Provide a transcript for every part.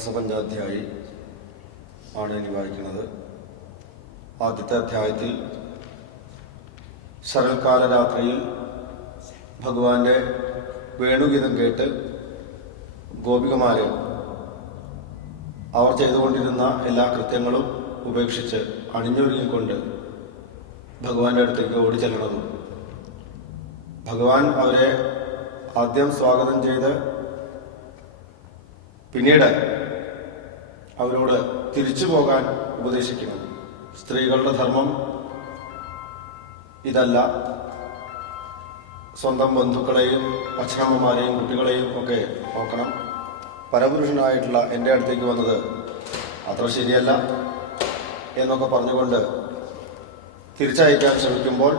വ്യാസപഞ്ചാധ്യായി ആണ് ഇനി വായിക്കുന്നത്. ആദ്യത്തെ അധ്യായത്തിൽ ശരൽക്കാല രാത്രിയിൽ ഭഗവാന്റെ വേണുഗീതം കേട്ട് ഗോപികമാര് അവർ ചെയ്തുകൊണ്ടിരുന്ന എല്ലാ കൃത്യങ്ങളും ഉപേക്ഷിച്ച് അണിഞ്ഞൊരുങ്ങിക്കൊണ്ട് ഭഗവാന്റെ അടുത്തേക്ക് ഓടിച്ചെല്ലണതും ഭഗവാൻ അവരെ ആദ്യം സ്വാഗതം ചെയ്ത് പിന്നീട് അവരോട് തിരിച്ചു പോകാൻ ഉപദേശിക്കണം. സ്ത്രീകളുടെ ധർമ്മം ഇതല്ല. സ്വന്തം ബന്ധുക്കളെയും അച്ഛനമ്മമാരെയും കുട്ടികളെയും ഒക്കെ നോക്കണം. പരപുരുഷനായിട്ടുള്ള എൻ്റെ അടുത്തേക്ക് വന്നത് അത്ര ശരിയല്ല എന്നൊക്കെ പറഞ്ഞുകൊണ്ട് തിരിച്ചയക്കാൻ ശ്രമിക്കുമ്പോൾ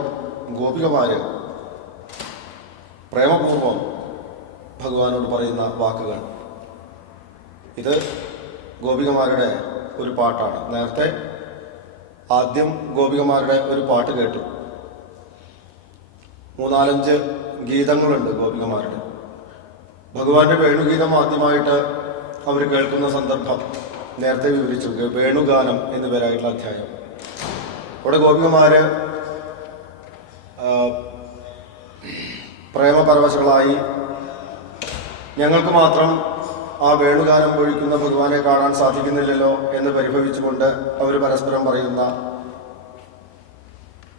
ഗോപികമാര് പ്രേമപൂർവം ഭഗവാനോട് പറയുന്ന വാക്കുകൾ, ഇത് ഗോപികമാരുടെ ഒരു പാട്ടാണ്. നേരത്തെ ആദ്യം ഗോപികമാരുടെ ഒരു പാട്ട് കേട്ടു. 3-4 ഗീതങ്ങളുണ്ട് ഗോപികമാരുടെ. ഭഗവാന്റെ വേണുഗീതം ആദ്യമായിട്ട് അവർ കേൾക്കുന്ന സന്ദർഭം നേരത്തെ വിവരിച്ചു. വേണുഗാനം എന്നു പേരായിട്ടുള്ള അധ്യായം. അവിടെ ഗോപികമാര് പ്രേമപരവശകളായി ഞങ്ങൾക്ക് മാത്രം ആ വേണുഗാനം പൊഴിക്കുന്ന ഭഗവാനെ കാണാൻ സാധിക്കുന്നില്ലല്ലോ എന്ന് പരിഭവിച്ചുകൊണ്ട് അവർ പരസ്പരം പറയുന്ന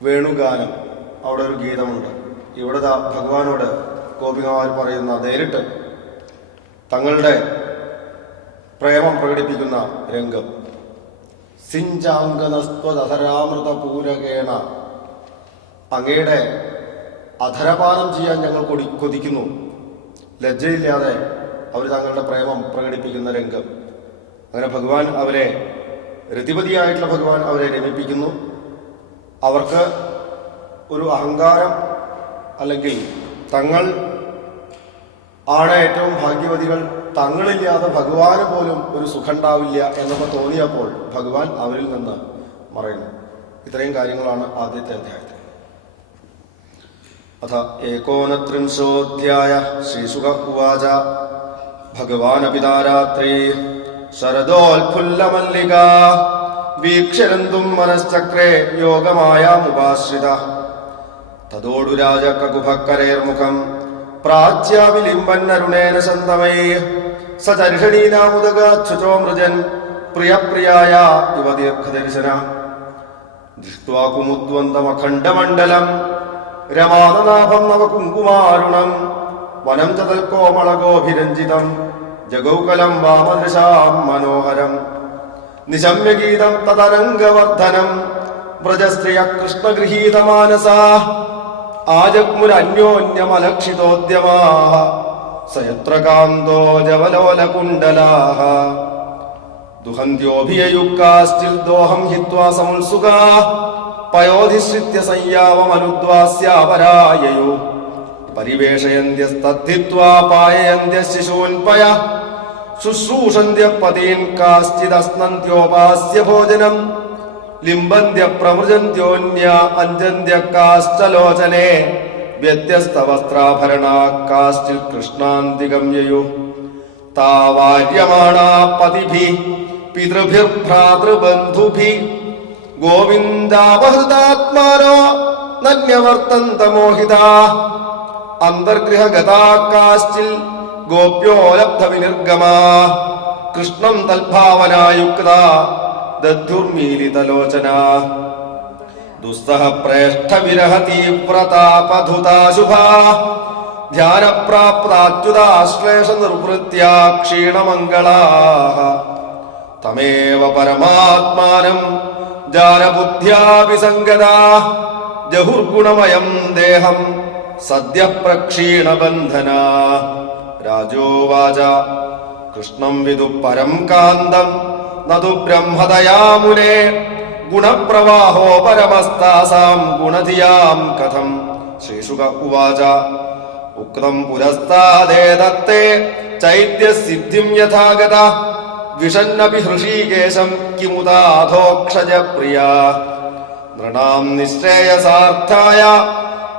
വേണുഗാനം, അവിടെ ഒരു ഗീതമുണ്ട്. ഇവിടെ ഭഗവാനോട് ഗോപികമാർ പറയുന്ന, നേരിട്ട് തങ്ങളുടെ പ്രേമം പ്രകടിപ്പിക്കുന്ന രംഗം. സിഞ്ചാംഗനസ്ത്വധരാമൃത പൂരകേണ, അങ്ങയുടെ അധരപാനം ചെയ്യാൻ ഞങ്ങൾ കൊതിക്കുന്നു. ലജ്ജയില്ലാതെ അവർ തങ്ങളുടെ പ്രേമം പ്രകടിപ്പിക്കുന്ന രംഗം. അങ്ങനെ ഭഗവാൻ അവരെ, രതിപതിയായിട്ടുള്ള ഭഗവാൻ അവരെ രമിപ്പിക്കുന്നു. അവർക്ക് ഒരു അഹങ്കാരം, അല്ലെങ്കിൽ തങ്ങൾ ആണ് ഏറ്റവും ഭാഗ്യവതികൾ, തങ്ങളില്ലാതെ ഭഗവാന് പോലും ഒരു സുഖമുണ്ടാവില്ല എന്നൊക്കെ തോന്നിയപ്പോൾ ഭഗവാൻ അവരിൽ നിന്ന് മറയുന്നു. ഇത്രയും കാര്യങ്ങളാണ് ആദ്യത്തെ അധ്യായത്തിൽ. അഥ 39 ശ്രീശുക ഉവാച ഭഗവാനപിതാരാത്രി ശരദോൽഫുല്ലമല്ലിക വീക്ഷരന്തും മനശ്ചക്രേ യോഗമായാമുപാശ്രിത തദോടു രാജകകുഭക്കരേർമുഖം പ്രാച്യാവിലിംബന്നരുണേന ശന്തമൈ സചർഷണീനാമുദഗാച്ഛുചോ മൃജൻ പ്രിയപ്രിയായ ഇവ ദീർഘദർശന ദൃഷ്ട്വാ കുമുദ്വന്തമഖണ്ഡമണ്ഡലം രമാനാഭം നവകുങ്കുമാരുണം വനം ചതൽക്കോമളഗോഭിരഞ്ജിതം ജഗൗകലം വാമദൃശാം മനോഹരം നിശമ്യഗീതം തദനംഗവർദ്ധനം വ്രജസ്ത്രിയ കൃഷ്ണഗൃഹീതമാനസാ ആജഗ്മുരന്യോന്യമലക്ഷിതോദ്യമാഃ സയത്ര കാന്തോ ജവലോലകുണ്ഡലാഃ ദുഹന്ത്യോഭിയയുക്താശ്ചിൽ ദോഹം ഹിത്വാ സമുത്സുകാഃ പയോധിശ്രിത്യ സംയാവമനുദ്വാസ്യാപരായയോ പരിവേഷയന്ത്യസ്തദ്ധിത്വാ പായയന്ത്യ ശിശൂൻപയ ശുശ്രൂഷന്ത്യ പതീൻ കാശ്ചിദസ്നന്ത്യോപാസ്യ ഭോജനം ലിംബന്ത്യ പ്രമൃജന്ത്യോന്യ അഞ്ജന്ത്യ കാശ്ചലോചനെ വ്യത്യസ്തവസ്ത്രാഭരണാ കാശ്ചിൽ കൃഷ്ണാന്തിഗമ്യയോ താവാര്യമാണാ പതിഭിഃ പിതൃഭിർഭ്രാതൃബന്ധുഭിഃ ഗോവിന്ദാപഹൃതാത്മാനോ നന്യവർത്തന്ത മോഹിതാഃ അന്തർഗൃഹഗതാ കാശ്ചിൽ ഗോപ്യോലബ്ധ വിനിർഗമാഃ കൃഷ്ണം തൽഭാവനായുക്താ ദദ്ദുർമീലിതലോചനാഃ ദുസ്സഹ പ്രേഷ്ഠ വിരഹ തീവ്രതാപധുതാശുഭാഃ ധ്യാനപ്രാപ്താച്യുതാശ്ലേഷ നിർവൃത്യാ ക്ഷീണമംഗളാഃ തമേവ പരമാത്മാനം ജാനബുദ്ധ്യാവിസംഗതാഃ ജഹുർഗുണമയം ദേഹം സദ്യ പ്രക്ഷീണബന്ധനാഃ രാജോവാച കൃഷ്ണം വിദു പരം കാന്തം നതു ബ്രഹ്മദയാമുനേ ഗുണപ്രവാഹോ പരമസ്താസാം ഗുണധിയാം കഥം ശ്രീശുക ഉവാച ഉക്തം പുരസ്താദേതത്തെ ചൈത്യസിദ്ധിം യഥാഗത വിഷന്നപി ഹൃഷീകേശം കിമുതാധോക്ഷജ പ്രിയ നൃണാം നിശ്രേയസാർത്ഥായ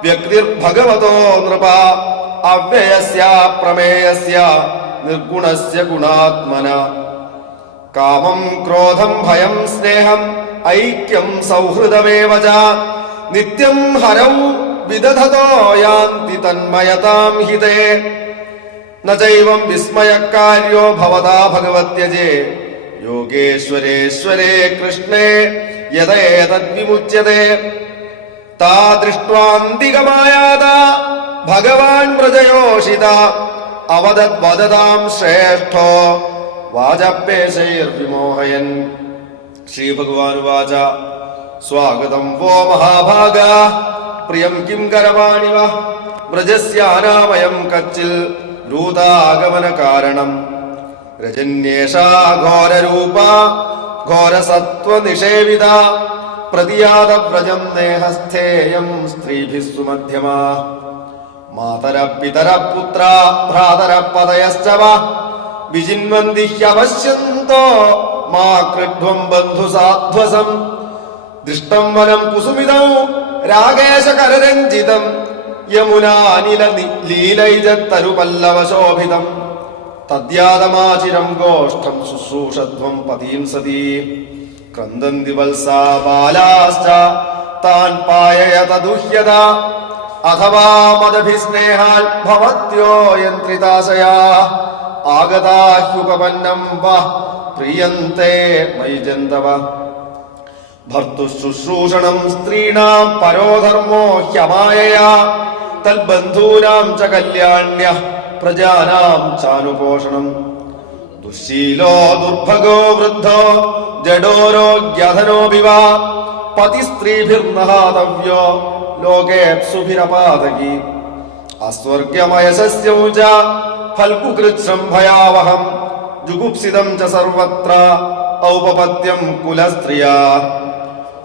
വ്യക്തിർഭഗവതോ നൃപ അവ്യയസ്യ പ്രമേയസ്യ നിർഗുണസ്യ ഗുണാത്മന കാമം ക്രോധം ഭയം സ്നേഹം ഐക്യം സൗഹൃദമേവ ച നിത്യം ഹരൗ വിദധതോ യാന്തി തന്മയതാം ഹിതേ ന ചൈവം വിസ്മയകാര്യോ ഭവതാ ഭഗവത്യജേ യോഗേശ്വരേശ്വരേ കൃഷ്ണേ യതേതദ്വിമുച്യതേ താ ദൃഷ്ട്വാന്തികമായാത ഭഗവാൻ വ്രജയോഷിത അവദദ്വദതാം ശ്രേഷ്ഠോ വാചപേശൈർവിമോഹയൻ. ശ്രീ ഭഗവാനുവാച സ്വാഗതം വോ മഹാഭാഗ പ്രിയം കിം കരവാണിവ വ്രജസ്യാനാമയം കച്ചിൽ ബ്രൂതാഗമന കാരണം രജന്യേഷാ ഘോരരൂപ ഘോരസത്വനിഷേവിത പ്രതിയാത വ്രജം നേഹസ്ഥേയം സ്ത്രീഭിः സുമധ്യമാ മാതര പിതര പുത്ര ഭ്രാതര പതയശ്ച വിജിന്വന്തി ഹ്യവശ്യന്തോ മാ കൃഡ്വം ബന്ധുസാധ്വസം ദൃഷ്ടം വനം കുസുമിതം രാഗേശകരരഞ്ജിതം യമുനാനില ലീലൈജത്തരുപല്ലവശോഭിതം തദ്യാതമാചിരം ഗോഷ്ഠം ശുശ്രൂഷധ്വം പതീം സതീ ക്രന്ദന്തി വത്സാ ബാലാശ്ച താൻ പായയതദുഹ്യത അഥവാ മദഭിസ്നേഹാൽ ഭവത്യോ യന്ത്രിതാശയാ ആഗതാഹ്യുപപന്നം വഃ പ്രിയന്തേ മയി ജന്തവ. ഭർത്തുശുശ്രൂഷണം സ്ത്രീണാം പരോധർമ്മോ ഹ്യമായയാ തൽബന്ധൂനാം ച കല്യാണ്യഃ പ്രജാനാം ചാനുപോഷണം. ദുശ്ശീലോ ദുർഭഗോ വൃദ്ധോ ജഡോരോഗ്യധനോപി വാ പതിസ്ത്രീഭിർനഹാതവ്യോ ലോകേപ്സുഭിരപാതകി. അസ്വർഗ്യമയശസ്യൗ ച ഫൽകുകൃച്ഛ്രം ഭയാവഹം ജുഗുപ്സിതം ച സർവത്ര ഔപപത്യം കുലസ്ത്രിയാ.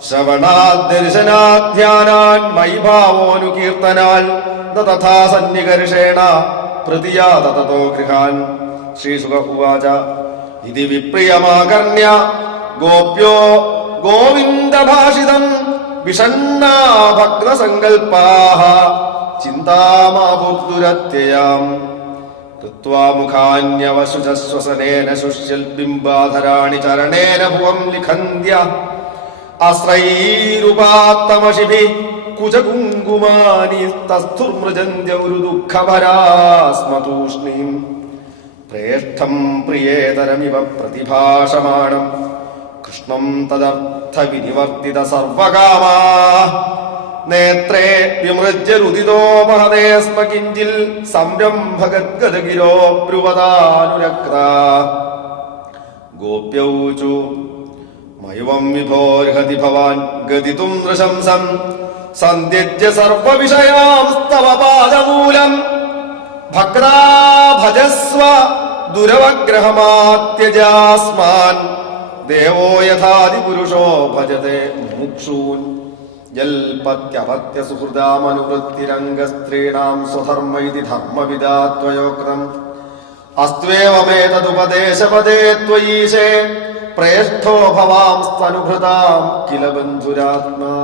ശ്രവണാദർശനാധ്യാനാൻ മയി ഭാവോനുകീർത്തനാൽ തഥാ സന്നികർഷേണ പ്രതിയാത തതോ ഗൃഹാൻ. ശ്രീശുക ഉവാച ഇതി വിപ്രിയമാകർണ്യ ഗോപ്യോ ഗോവിന്ദഭാഷിതം വിഷണ്ണാ ഭഗ്നസങ്കൽപ്പാഃ ചിന്താമാപുർദുരത്യയാം. കൃത്വാ മുഖാന്യവശുചശ്വസനേന ശുഷ്യൽബിംബാധരാണി ചരണേന ഭുവം ലിഖന്ത്യ ആശ്രയീരുപാത്തമശിഭിഃ കുജകുങ്കുമാനി തസ്ഥുർമൃജന്ത്യൗരുദുഃഖഭരാസ്മതൂഷ്ണീം. പ്രേഷ്ഠം പ്രിയേതരമിവ പ്രതിഭാഷമാണം കൃഷ്ണം തദർത്ഥ വിനിവർത്തിത സർവകാമാഃ. നേത്രേ വിമൃജ്യരുദിതോ മഹതേ സ്മ കിഞ്ചിൽ സംരംഭഗദ്ഗദഗിരോ ബ്രുവദാനുരക്താ. ഗോപ്യൗചു മൈവം വിഭോർഹതി ഭവാൻ ഗതിതും നൃശംസം സന്ധ്യജ്യ സർവവിഷയാംസ്തവ പാദമൂലം. ഭക്താ ഭജസ്വ ദുരവഗ്രഹമാത്യജാസ്മാൻ ദേവോ യഥാദിപുരുഷോ ഭജത്തെ മുമുക്ഷൂൻ. ജൽപത്യപത്യ സുഹൃദാമനുവൃത്തിരംഗസ്ത്രീണാം സ്വധർമ്മ ഇതി ധർമ്മവിദാ ത്വയോക്തം. അസ്ത്വേവമേതദുപദേശപദേ ത്വയീശേ പ്രേഷ്ഠോ ഭവാംസ്തനുഭൃതാം കില ബന്ധുരാത്മാ.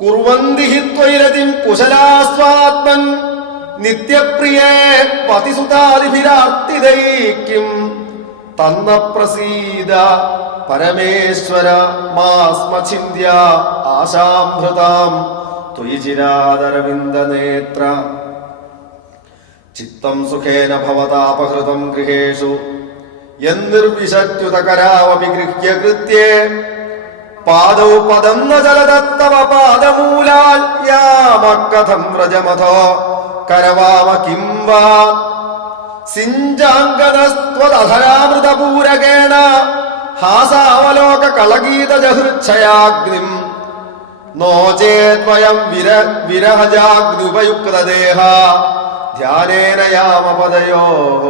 കുർവന്തി ഹി ത്വയിരതിം കുശലാസ്വാത്മൻ നിത്യപ്രിയേ പതിസുതാദിഭിരാർത്തിദൈക്യം. തന്ന പ്രസീദ പരമേശ്വര മാസ്മചിന്യ ആശാംഭൃതാം ത്വയി ചിരാദരവിന്ദനേത്ര. ചിത്തം സുഖേന ഭവതാപഹൃതം ഗൃഹേഷു യന്നിർവിശത്യുതകരാവപി ഗൃഹ്യ കൃത്യേ. പാദൗ പദം ന ചലതത്തവ പാദമൂലാൽ യാമകഥം വ്രജമഥോ കരവാമ കിം വാ. സിഞ്ചാംഗതസ്ത്വദധരാമൃതപൂരകേണ ഹാസാവലോക കളഗീതജഹൃച്ഛയാഗ്നിം. നോ ചേദ്വയം വിരഹജാഗ്നുപയുക്തദേഹ ധ്യാനേന യാമപദയോഃ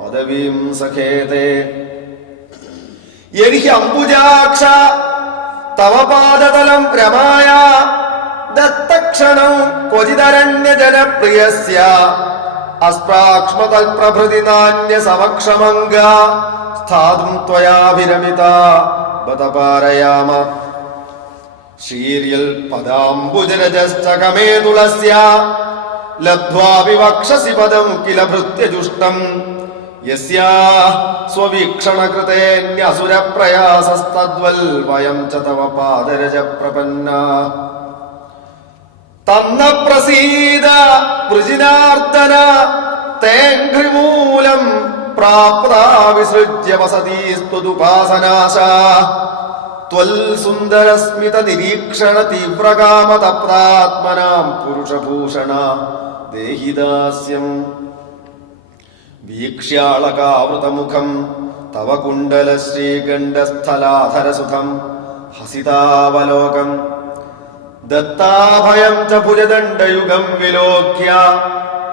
പദവീം സഖേതേ. യർഹി അംബുജാക്ഷ തവ പാദതലം രമായ ദത്തക്ഷണം ക്വചിദരണ്യജനപ്രിയസ്യ. അസ്പ്രാക്ഷ്മതൽപ്രഭൃതി നാന്യസമക്ഷമംഗ സ്ഥാതും ത്വയാഭിരമിതാ ബത പാരയാമ. ശീര്യൽ പദാംബുജരജശ്ചകമേ തുളസ്യ ലബ്ധ്വാ വിവക്ഷസി പദം കില ഭൃത്യജുഷ്ടം. യസ്യാ സ്വവീക്ഷണകൃതേന്യസുരപ്രയാസസ്തദ്വൽ വയം ച തവ പാദരജ പ്രപന്ന തന്ന പ്രസീദ വൃജിനാർദ്ദന തേഘ്രിമൂലം പ്രാപ്താ വിസൃജ്യ വസതീസ്തുതുപാസനാശ ത്വൽ സുന്ദരസ്മിത നിരീക്ഷണ തീവ്രകാമ തപ്താത്മനാം പുരുഷഭൂഷണ ദേഹിദാസ്യം വീക്ഷ്യാളകാവൃതമുഖം തവ കുണ്ടല ശ്രീകണ്ഠസ്ഥലാധരസുഖം ഹസിതാവലോകം ദത്താഭയം ച ഭുജദണ്ഡയുഗം വിലോക്യ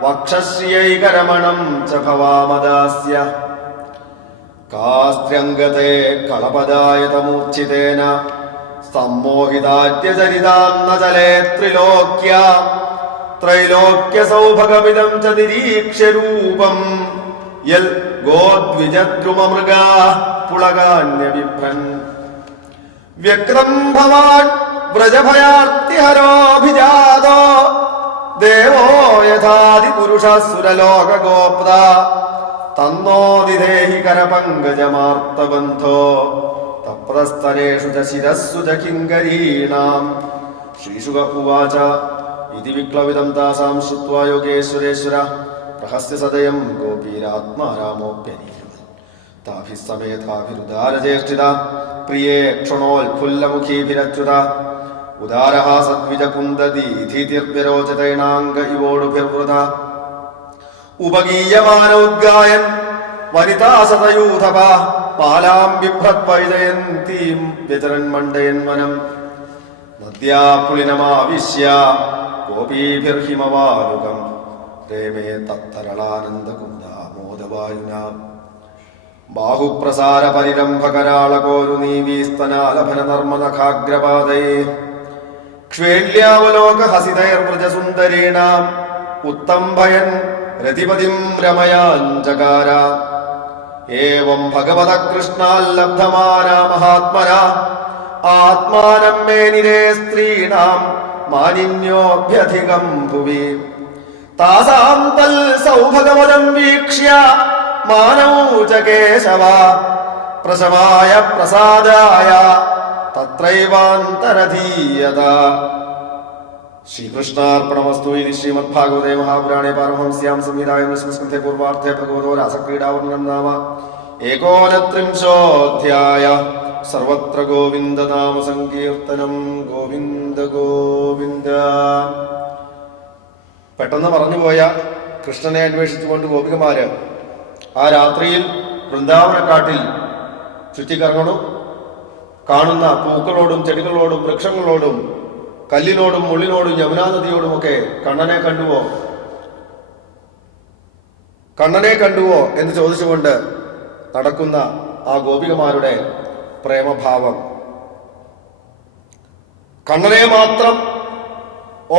വക്ഷശ്രിയൈകരമണം ച ഭവാമദാസ്യ കാസ്ത്ര്യംഗതേ കളപദായതമൂർച്ഛിതേന സമ്മോഹിതാദ്യചരിതാന്നചലേ ത്രിലോക്യ ത്രൈലോക്യ സൗഭഗമിദം ച നിരീക്ഷ്യ രൂപം യൽ ഗോദ്വിജദ്രുമമൃഗാ പുളകാന്യവിഭ്രൻ വ്യക്തം ഭവാൻ വ്രജഭയാർത്തിഹരോഭിജാതോ ദേവോ യഥാതി പുരുഷസുരലോകഗോപ്ത തന്നോദിദേഹി കരപങ്കജമാർത്തബന്ധോ തപ്രസ്തരേഷു ച ശിരസ്സു ച കിങ്കരീണാം ശ്രീശുക ഉവാച ഇതി വിക്ലവിദം താസാം ശ്രുത്വാ യോഗേശ്വരേശ്വര പ്രഹസ്യ സദയം ഗോപീരാത്മാരാമോപ്യനീയം താഭിः സമേതാഭിരുദാരചേഷ്ടിത പ്രിയേ ക്ഷണോത്ഫുല്ലമുഖീഭിരച്യുത ഉദാരഃ സദ്വിജകുന്ദദീധീതിർവിരോചതൈണാംഗ ഇവോടുഭിർവൃത ഉപഗീയമാനോദ്ഗായൻ വനിതാസതയൂഥപ പാലാം ബിഭ്രദ്വൈജയന്തീം വ്യചരൻ മണ്ഡയന്വനം നദ്യാ പുളിനമാവിശ്യ ഗോപീഭിർഹിമവാലുകം രേമേ തത്തരളാനന്ദകുന്ദാമോദവായുന ബാഹുപ്രസാര പരിരംഭകരാളകോരുനീവീസ്തനാലഭന നർമ്മനഖാഗ്രപാദേ ക്ഷ്വേള്യാവലോക ഹസിതൈർവ്രജസുന്ദരീണാം ഉത്തംഭയൻ രതിപതിം രമയാഞ്ചകാര ഏവം ഭഗവത കൃഷ്ണാല്ലബ്ധമാനാ മഹാത്മനാ ആത്മാനം മേനിരേ സ്ത്രീണാം മാനിന്യോഭ്യധികം ഭുവി താസാം തൽ സൗഭഗവദം വീക്ഷ്യ മാനൗ ച കേശവ പ്രശമായ പ്രസാദായ തത്രൈവാന്തരധീയത. ശ്രീകൃഷ്ണാർപ്പണമസ്തു. ഇതി ശ്രീമദ്ഭാഗവതേ മഹാപുരാണേ പാരമഹംസ്യാം സംഹിതായാം ദശമസ്കന്ധേ പൂർവാർദ്ധേ ഭഗവതോ രാസക്രീഡാവർണ്ണനം നാമ ഏകോനത്രിംശോऽധ്യായ. സർവത്ര ഗോവിന്ദനാമ സങ്കീർത്തനം. ഗോവിന്ദ ഗോവിന്ദ. പെട്ടെന്ന് പറഞ്ഞുപോയ കൃഷ്ണനെ അന്വേഷിച്ചുകൊണ്ട് ഗോപികമാര് ആ രാത്രിയിൽ വൃന്ദാവനക്കാട്ടിൽ ചുറ്റിക്കറങ്ങണം. കാണുന്ന പൂക്കളോടും ചെടികളോടും വൃക്ഷങ്ങളോടും കല്ലിനോടും മുള്ളിനോടും യമുനാ നദിയോടുമൊക്കെ കണ്ണനെ കണ്ടുവോ എന്ന് ചോദിച്ചുകൊണ്ട് നടക്കുന്ന ആ ഗോപികമാരുടെ പ്രേമഭാവം, കണ്ണനെ മാത്രം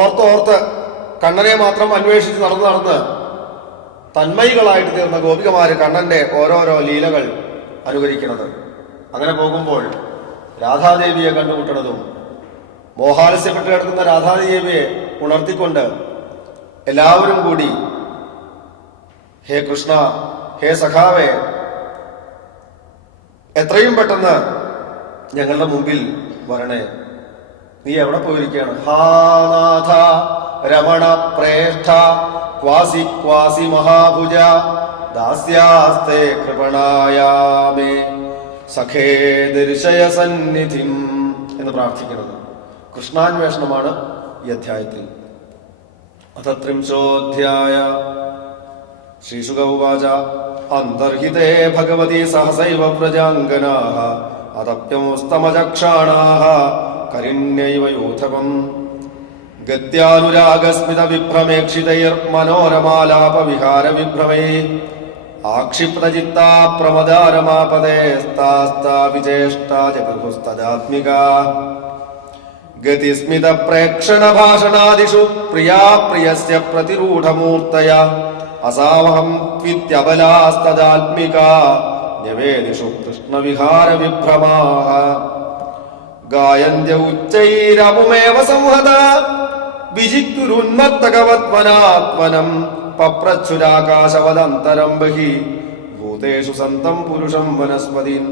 ഓർത്ത് കണ്ണനെ മാത്രം അന്വേഷിച്ച് നടന്ന് തന്മയികളായിട്ട് തീർന്ന ഗോപികമാര് കണ്ണന്റെ ഓരോരോ ലീലകൾ അനുകരിക്കുന്നത്. അങ്ങനെ പോകുമ്പോൾ രാധാദേവിയെ കണ്ടുമുട്ടണതും മോഹാലസ്യപ്പെട്ട് കിടക്കുന്ന രാധാദേവിയെ ഉണർത്തിക്കൊണ്ട് എല്ലാവരും കൂടി, ഹേ കൃഷ്ണ, ഹേ സഖാവേ, എത്രയും പെട്ടെന്ന് ഞങ്ങളുടെ മുമ്പിൽ വരണേ, നീ എവിടെ പോയിരിക്കുകയാണ്? ഹാ നാഥ രമണ പ്രേഷ്ഠ ക്വാസി ക്വാസി മഹാഭുജ ദാസ്യാസ്തേ കൃപണായാമേ സഖേ ദർശയ സന്നിധിം എന്ന് പ്രാർത്ഥിക്കുന്നത് കൃഷ്ണാന്വേഷണമാണ് ഈ അധ്യായത്തിൽ. അഥ ത്രിംശോऽധ്യായ. ശ്രീശുക ഉവാച അന്തർഹിതേ ഭഗവതി സഹസൈവ വ്രജാംഗനാഃ അതപ്യംസ്തമചക്ഷാണാഃ കരിണ്യൈവ യൂഥപം ഗത്യാനുരാഗസ്മിത വിഭ്രമേക്ഷിതൈർമനോരമാലാപ വിഹാര വിഭ്രമേ ആക്ഷിപ്തചിത്താ പ്രമദാരമാപദേസ്താസ്താ വിചേഷ്ടാ ജഗൃഹുസ്തദാത്മിക ഗതിസ്മിത പ്രേക്ഷണ ഭാഷണാദിഷു പ്രിയാ പ്രിയസ്യ പ്രതിരൂഢമൂർത്തയ അസാവഹം ത്വിത്യബലാസ്തദാത്മിക നിവേദിഷു കൃഷ്ണവിഹാര വിഭ്രമാഃ ഗായന്ത്യ ഉച്ചൈരമുമേവ സംഹത വിജിക്കുരുന്മത്തകവത്മനാത്മനം പപ്രച്ഛുരാകാശവദന്തരം ബഹി ഭൂതേഷു സന്തം പുരുഷം വനസ്പതിൻ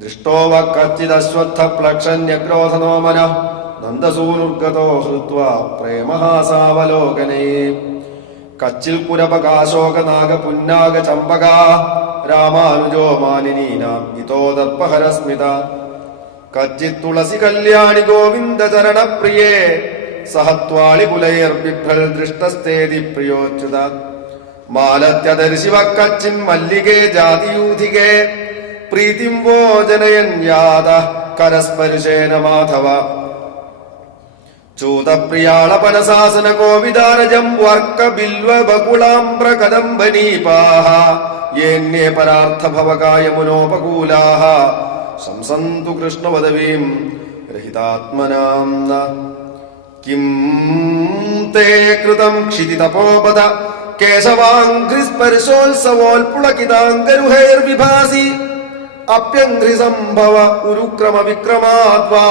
ദൃഷ്ടോ വ കച്ചിദശ്വത്ഥ പ്ലക്ഷന്യക്രോധനോ മനഃ നന്ദസൂനുർഗതോ ഹൃത്വാ പ്രേമഹാസാവലോകനേ കച്ചിൽ പുരപകാശോകനാഗ പുന്നാഗ ചമ്പക രാമാനുജോ മാലിനീനാം ഇതോ ദർപ്പഹരസ്മിത കച്ചിത് തുളസി കല്യാണി ഗോവിന്ദ ചരണപ്രിയേ സഹത്വാളി കുലൈർബിഭ്രൽ ദൃഷ്ടസ്തേതി പ്രിയോച്യുത മാലത്യദർശിവ കച്ചിൻ മല്ലികേ ജാതിയൂധികേ പ്രീതിം വോ ജനയൻ യാത കരസ്പരുശേന മാധവ ചൂതപ്രിയാളപനസാസന കോവിദാരജം വർക്ക ബിൽവ ബകുളാംബ്ര കദംബനീപാഹ യേന്യേ പരാർത്ഥഭവകായ മുനോപകൂലാഹ സംസന്തു കൃഷ്ണപദവീം രഹിതാത്മനാം കിം തേ കൃതം ക്ഷിതിതപോപദ കേശവാംഘ്രിസ്പർശോത്സവോൽപുളകിതാംഗരുഹൈർവിഭാസി അപ്യംഘ്രി സംഭവ ഉരുക്രമ വിക്രമാത്വാ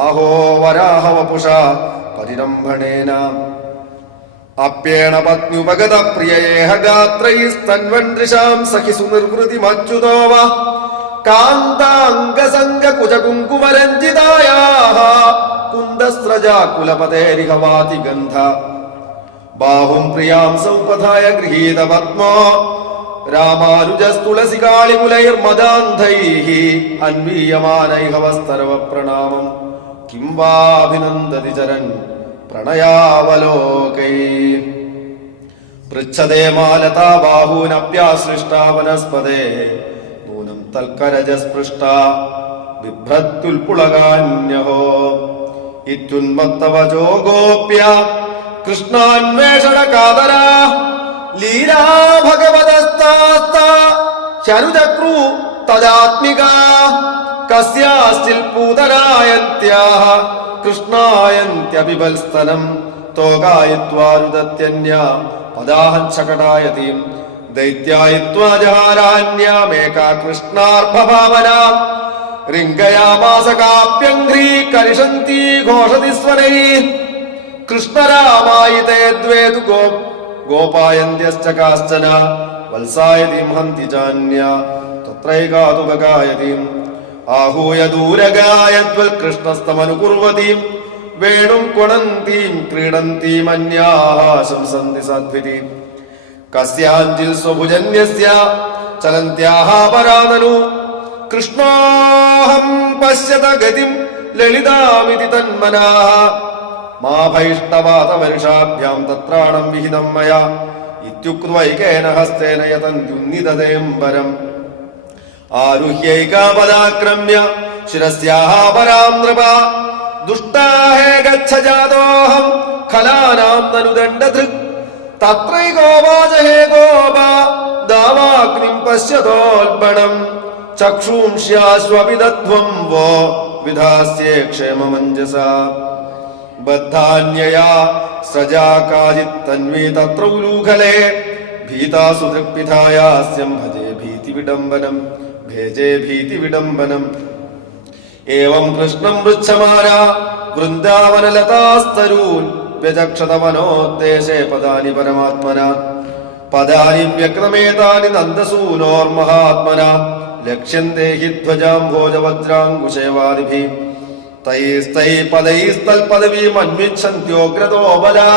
ആഹോ വരാഹവപുഷ പരിരംഭണേന അപ്യേണ പത്ന്യുപഗത പ്രിയേഹ ഗാത്രൈസ്തന്വൻദൃശാം സഖി സുനിർവൃതിമച്യുതോവ കാന്താംഗസംഗ കുജകുങ്കുമരഞ്ജിതായാഃ കുന്ദസ്രജാകുലപതേരിഹ വാതി ഗന്ധ ബാഹും പ്രിയാം സൗപഥായ ഗൃഹീത പത്മോ രാമാനുജസ്തുളസികാളികുലൈർമദാന്ധൈഃ അന്വീയമാനൈഹ പ്രണാമം കിം വാഭിനന്ദതി ചരൻ പ്രണയാവലോകൈ പൃച്ഛതേ മാലതാ ബാഹൂനപ്യാസൃഷ്ടാ വനസ്പതേ നൂനം തൽക്കരജസ്പൃഷ്ട ബിഭ്രത്യുൽപുളകാന്യഹോ ഇത്യുന്മത്തവചോ ഗോപ്യ കൃഷ്ണാന്വേഷണ കാതരാ ലീലാ ഭഗവതസ്താസ്ത ശരുചക്രു തദാത്മികാ കസ്യാസ്തിൽ പൂതനായന്ത്യാഃ കൃഷ്ണായന്ത്യപിബൽസ്തനം തോകായിത്വാരുദത്യന്യ പദാഹഞ്ചകടായതീം ദൈത്യായിത്വാജഹാരാന്യാമേകാ കൃഷ്ണാർഭഭാവന രിംഗയാമാസ കാപ്യംഘ്രീ കരിഷന്തി ഘോഷതി സ്വനൈഃ കൃഷ്ണരാമായിതേ ദ്വേ തു ഗോപായന്ത്യശ്ച കാശ്ചന വത്സായതീം ഹന്തി ചാന്യ തത്രൈകാതുപകായതീം ആഹൂയ ദൂരഗായത്വൽ കൃഷ്ണസ്തമനുകുർവതീം വേണും കുണന്തീം ക്രീഡന്തീം അന്യാഃ ശംസന്തി സദ്വിതീം കസ്യാഞ്ചിൽ സ്വഭുജന്യസ്യ ചലന്ത്യാഃ പരാനനു കൃഷ്ണോഹം പശ്യത ഗതിം ലളിതാമിതി തന്മനാഃ മാ ഭൈഷ്ടവാതവർഷാഭ്യാം തത്രാണം വിഹിതം മയാ ഇത്യുക്ത്വൈകേന ഹസ്തേന യതന്ത്യുന്നിതദേംബരം ആരുഹ്യൈകാപദാക്രമ്യ ശിരസ്യാഃ പരാം നൃപ ദുഷ്ടാഹേ ഗച്ഛ ജാതോഹം ഖലാനാം നനുദണ്ഡധൃക് തത്രൈകോവാച ഹേ ഗോപ ദാവാഗ്നിം പശ്യതോൽബണം ചക്ഷൂംശ്യാശ്വപിതധ്വം വോ വിധാസ്യേ ക്ഷേമമഞ്ജസ ബദ്ധാന്യയാ സജാ കാചിത്തന്വീ തത്ര ഉലൂഖലേ ഭീതാസു ദൃക്പിധായാസ്യം ഭജേ ഭീതിവിഡംബനം ഭേജേ ഭീതിവിഡംബനം ഏവം കൃഷ്ണം പൃച്ഛമാന വൃന്ദാവനലതാസ്തരൂൻ വ്യജക്ഷത മനോദ്ദേശേ പദാനി പരമാത്മന പദാനി വ്യക്രമേതാനി നന്ദസൂനോർമഹാത്മന ലക്ഷ്യന്തേ ഹി ധ്വജാംഭോജവജ്രാങ്കുശേവാദിഭിः തൈസ്തൈ പദൈസ്തൽപദവീം അന്വിച്ഛന്ത്യോഗ്രതോ ബലാ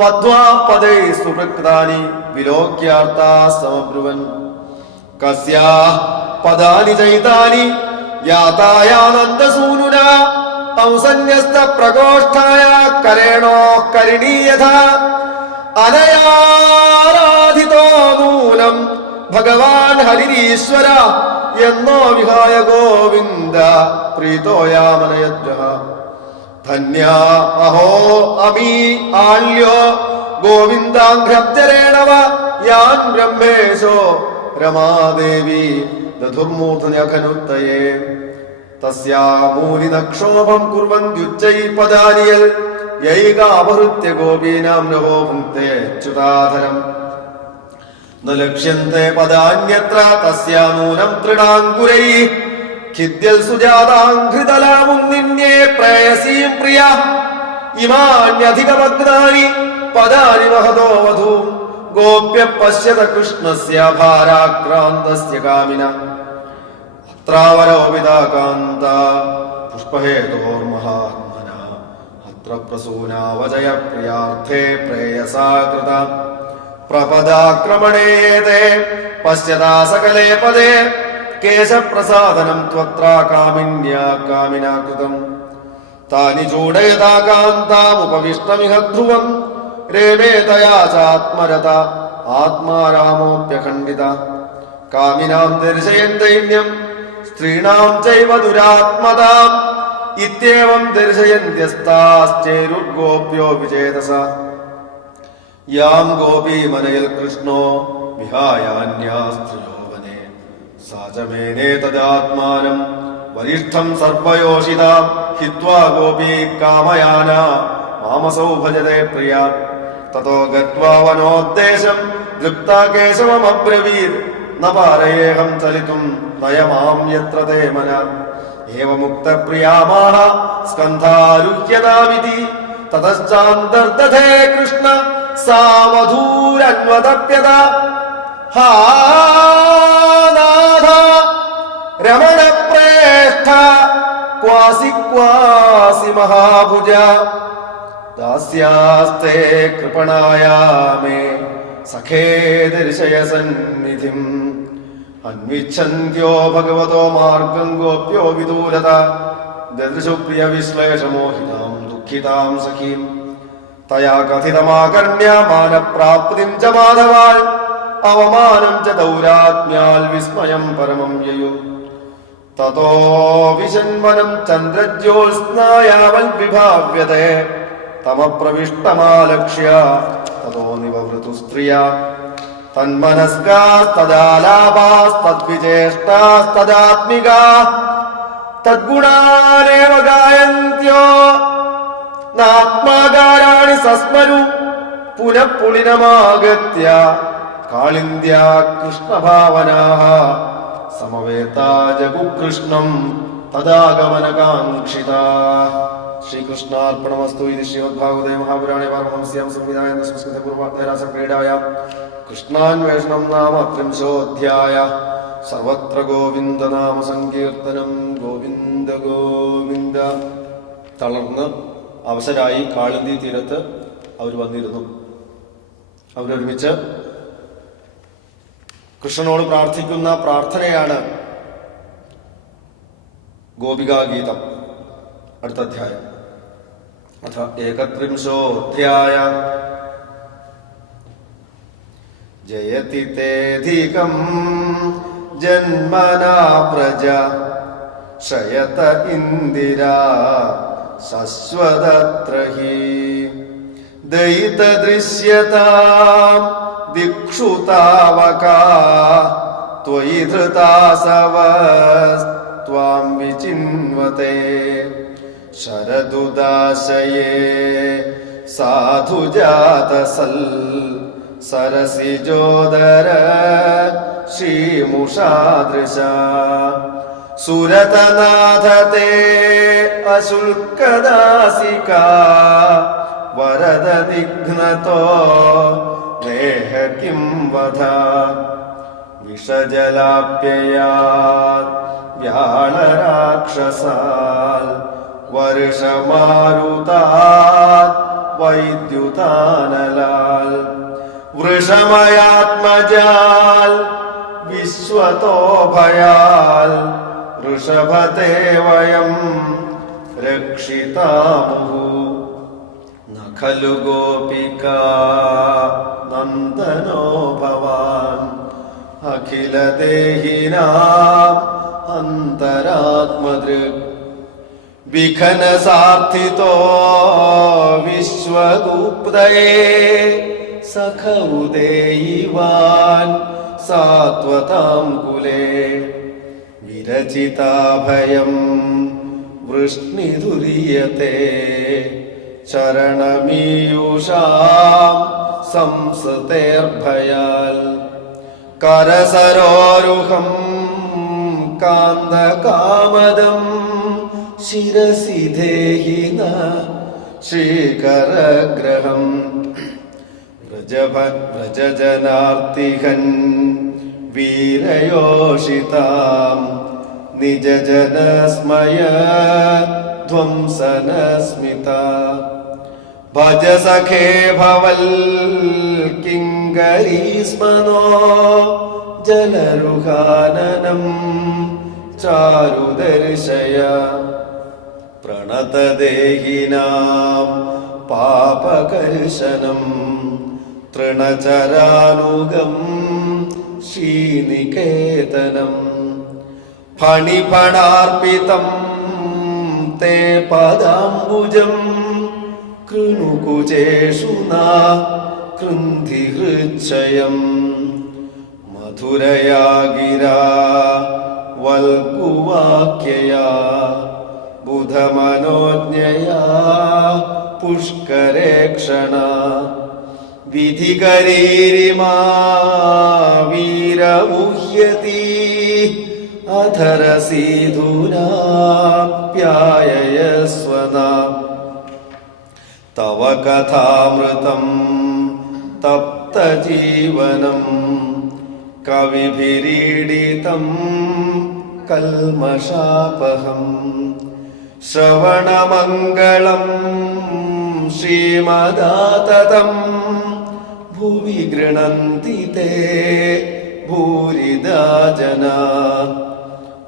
വധ്വാ പദൈ സുപൃക്താനി വിലോക്യാർത്താ സമബ്രുവൻ കസ്യാ പദാനി ചൈതാനി യാതായാനന്ദസൂനുനാ ഹംസന്യസ്ത പ്രകോഷ്ഠായ കരേണോ കരണീയഥ അനയാരാധിതോ നൂനം ഭഗവാൻ ഹരിരീശ്വര എന്നോ വിഹായ ഗോവിന്ദ പ്രീതോയാമനയദ്വഃ ധന്യാ അഹോ അമീ ആള്യോ ഗോവിന്ദാംഘ്രബ്ജരേണവ യാൻ ബ്രഹ്മേശോ രമാദേവി ദധുർമൂർധന്യഖനുത്തയേ തസ്യാമൂലിനക്ഷോഭം കുർവന്ത്യുച്ചൈ പദാനിയൽ യൈകാപഹൃത്യ ഗോപീനാം നവോ ഭുങ്ക്തേ അച്യുതാധരം ന ലക്ഷ്യന്തേ പദാന്യത്ര തസ്യാനൂനം തൃണാങ്കുരൈഃ ഖിദ്യൽ സുജാതാംഘ്രിതലാമുന്നിന്യേ പ്രേയസീം പ്രിയ ഇമാന്യധികമഗ്നാനി പദാനി മഹതോ വധൂ ഗോപ്യ പശ്യത കൃഷ്ണസ്യ ഭാരാക്രാന്തസ്യ കാമിന അത്രാവരോപിതാ കാന്ത പുഷ്പഹേതോർമഹാത്മന അത്ര പ്രസൂനാവജയ പ്രിയാർത്ഥേ പ്രേയസാ കൃത പ്രപദാക്രമണേയതേ പശ്യതാ സകലേ പദേ കേശപ്രസാദനം ത്വത്ര കാമിന്യാ കാമിനാ കൃതം താനി ചൂടയതാ കാന്താമുപവിഷ്ടമിഹ ധ്രുവം രേമേ തയാ ചാത്മരത ആത്മാരാമോപ്യഖണ്ഡിത കാമിനാം ദർശയൻ ദൈന്യം സ്ത്രീണാം ചൈവ ദുരാത്മതാം ഇത്യേവം ദർശയന്ത്യസ്താശ്ചേരുർഗോപ്യോ വിചേതസ യാം ഗോപീമനയൽ കൃഷ്ണോ വിഹായാന്യാസ്ത്രിയോ വനേ സാചമേനേ തദാത്മാനം വരിഷ്ഠം സർവയോഷിതാം ഹിത്വാ ഗോപീ കാമയാന മാമസൗ ഭജതേ പ്രിയ തതോ ഗത്വാ വനോദ്ദേശം ദൃപ്താ കേശവമബ്രവീത് ന പാരയേഹം ചലിതും നയമാം യത്ര തേ മന ഏവമുക്തപ്രിയാമാഹ സ്കന്ധാരുഹ്യതാമിതി തതശ്ചാന്തർദധേ കൃഷ്ണ സാവധൂരന്വതപ്യത ഹാ നാഥ രമണപ്രേഷ്ഠ ക്വാസി ക്വാസി മഹാഭുജ ദാസ്യാസ്തേ കൃപണായാമേ സഖേ ദർശയ സന്നിധിം അന്വിച്ഛന്ത്യോ ഭഗവതോ മാർഗം ഗോപ്യോ വിദൂരത ദദൃശു പ്രിയ വിശ്ലേഷമോഹിതാം ദുഃഖിതാം സഖീം തയാ കഥിതമാകർണ്യ മാനപ്രാപ്തിം ച മാധവാൽ അവമാനം ച ദൗരാത്മ്യാൽ വിസ്മയം പരമം യയു തതോ വിശന്വനം ചന്ദ്രജ്യോത്സ്നായാവൽ വിഭാവ്യതേ തമപ്രവിഷ്ടമാലക്ഷ്യ തതോ നിവവൃതു സ്ത്രിയ തന്മനസ്കാസ്തദാലാപാസ്തദ്വിചേഷ്ടാസ്തദാത്മികാ തദ്ഗുണാനേവ ഗായന്ത്യോ നാത്മാകാരാണി സസ്മരു പുനഃപുളിനമാഗത്യ കാളിന്ദ്യാ കൃഷ്ണഭാവനാഃ സമവേതാ ജഗുകൃഷ്ണം തദാഗമനകാംക്ഷിതാ. ശ്രീകൃഷ്ണാർപ്പണമസ്തു. ഇത് ശ്രീമദ്ഭാഗവതേ മഹാപുരാണേ പാരമഹംസ്യാം സംവിധായ സംസ്കൃതപൂർവാഭ്യാസക്രീഡായാം കൃഷ്ണാന്വേഷണം നാമ ത്രിംശോऽധ്യായ. സർവത്ര ഗോവിന്ദ നാമ സങ്കീർത്തനം. ഗോവിന്ദ ഗോവിന്ദ. തളർന്ന് അവസരായി കാളിന്തി തീരത്ത് അവർ വന്നിരുന്നു. അവരൊരുമിച്ച് കൃഷ്ണനോട് പ്രാർത്ഥിക്കുന്ന പ്രാർത്ഥനയാണ് ഗോപികാഗീതം. അടുത്ത അധ്യായം. അഥ ഏകത്രിംശോऽധ്യായ. ജയതി തേധികം ജന്മനാ പ്രജ ശയത ഇന്ദിരാ ശശ്വതത്ര ഹി ദയിതദൃശ്യതാം ദിക്ഷു താവകാ ത്വയി ധൃതാസവസ്ത്വാം വിചിന്വതേ ശരദുദാശയേ സാധുജാതസൽ സരസിജോദര ശ്രീമുഷാദൃശ സുരതനാഥതേ അശുൽക്കദാസികാ വരദദിഘ്നതോ ദേഹ കിം വധ വിഷജലാപ്യയാത് വ്യാളരാക്ഷസാൽ വർഷമാരുതാത് വൈദ്യുതാനലാൽ വൃഷമയാത്മജാൽ വിശ്വതോഭയാൽ ഋഷഭത്തെ വയം രക്ഷിതാമുഹു ന ഖലു ഗോപികാ നന്ദനോ ഭവാൻ അഖിലദേഹിനാം അന്തരാത്മദൃക് വിഘനസാർത്ഥിതോ വിശ്വഗുപ്തയേ സഖൗദേയിവാൻ സാത്വതാം കുലേ വിരചിതാഭയം വൃഷ്ണിതുര്യത്തെ ചരണമീയൂഷാം സംസൃതേർഭയാൽ കരസരോരുഹം കാന്തകാമദം ശിരസി ദേഹിന ശ്രീകരഗ്രഹം വ്രജജനാർത്തിഹൻ വീരയോഷിതാം നിജജനസ്മയ ധ്വംസനസ്മിത ഭജ സഖേ ഭവൽ കിങ്കരീസ്മനോ ജലരുഹാനനം ചാരുദർശയ പ്രണതദേഹിനാം പാപകർശനം തൃണചരാനുഗം ശ്രീനികേതനം ഫണിഫണാർപ്പിതം തേ പദാംബുജം കൃണുകുചേഷു ന കൃന്ധി ഹൃച്ഛയം മധുരയാ ഗിരാ വൽഗുവാക്യയാ ബുധമനോജ്ഞയാ പുഷ്കരേക്ഷണ വിധികരീരിമാ വീരമുഹ്യതി അധരസീധുനാപ്യായയസ്വന തവ കഥാമൃതം തപ്തജീവനം കവിഭിരീഡിതം കൽമഷാപഹം ശ്രവണമംഗളം ശ്രീമദാതതം ഭുവി ഗൃണന്തി തേ ഭൂരിദാ ജനാ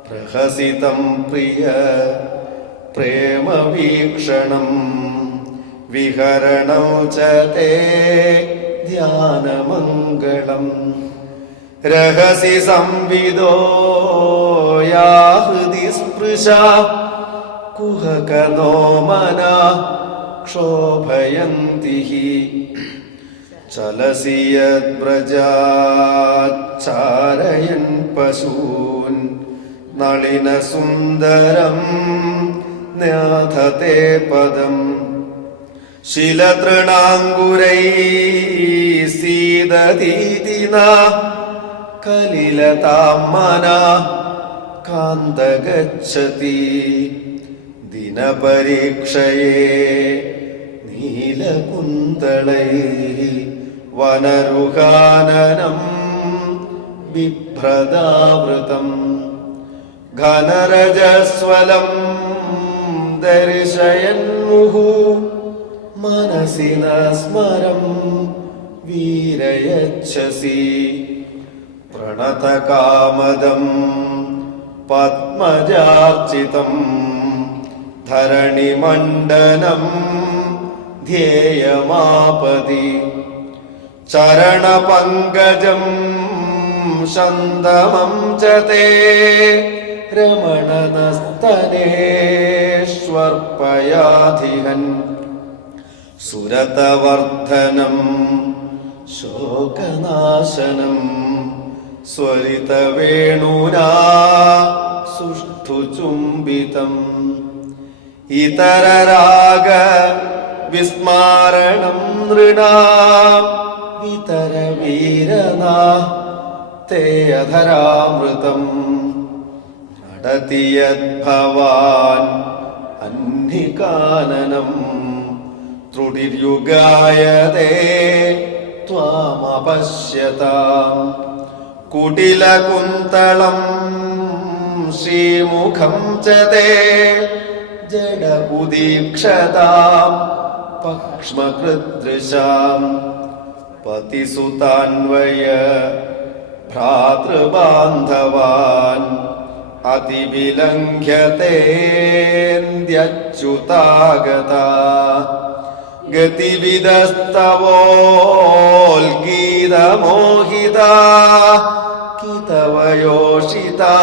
പ്രഹസിതം പ്രിയ പ്രേമവീക്ഷണം വിഹരണം ച തേ ധ്യാനമംഗളം രഹസി സംവിദോ യാ ഹൃദി സ്പൃശ കുഹകനോ മന ക്ഷോഭയന്തി ചലസി യദ്വ്രജാചാരയൻ പശൂൻ നളിനസുന്ദരം ന്യാഥത്തെ പദം ശിലതൃണാങ്കുരൈ സീദതീതി ന കലിലതാം മന കാന്തഗച്ഛതി ദിനപരീക്ഷയേ നീലകുന്തളൈ വനരുഹാനനം ബിഭ്രദാവൃതം ഘനരജസ്വലം ദർശയൻ മുഹു മനസി ന സ്മരം വീരയച്ഛസി പ്രണതകാമദം പത്മജാർച്ചിതം ധരണിമണ്ഡനം ധ്യേയമാപതി ചരണപങ്കജം ശന്തമം ച തേ രമണനസ്തനേഷ്വർപ്പയാധിഹൻ സുരതവർദ്ധനം ശോകനാശനം സ്വരിതവേണുനാ സുഷ്ഠു ചുംബിതം ഇതരരാഗ വിസ്മാരണം നൃണാം വിതരവീരനാ തേ അധരാമൃതം നടതി യദ്ഭവാൻ അഹ്നികാനനം ത്രുടിര്യുഗായതേ ത്വാമപശ്യതാം കുടിലകുന്തളം ശ്രീമുഖം ച തേ ജഡപുദീക്ഷതാം പക്ഷ്മകൃദൃശാം പതിസുതാന്വയ ഭ്രാതൃബാന്ധവാൻ അതിവിലംഘ്യതേന്ദ്യച്യുതാഗതാ ഗതിവിദസ്തവോൽഗീതമോഹിതാ കിതവയോഷിതാ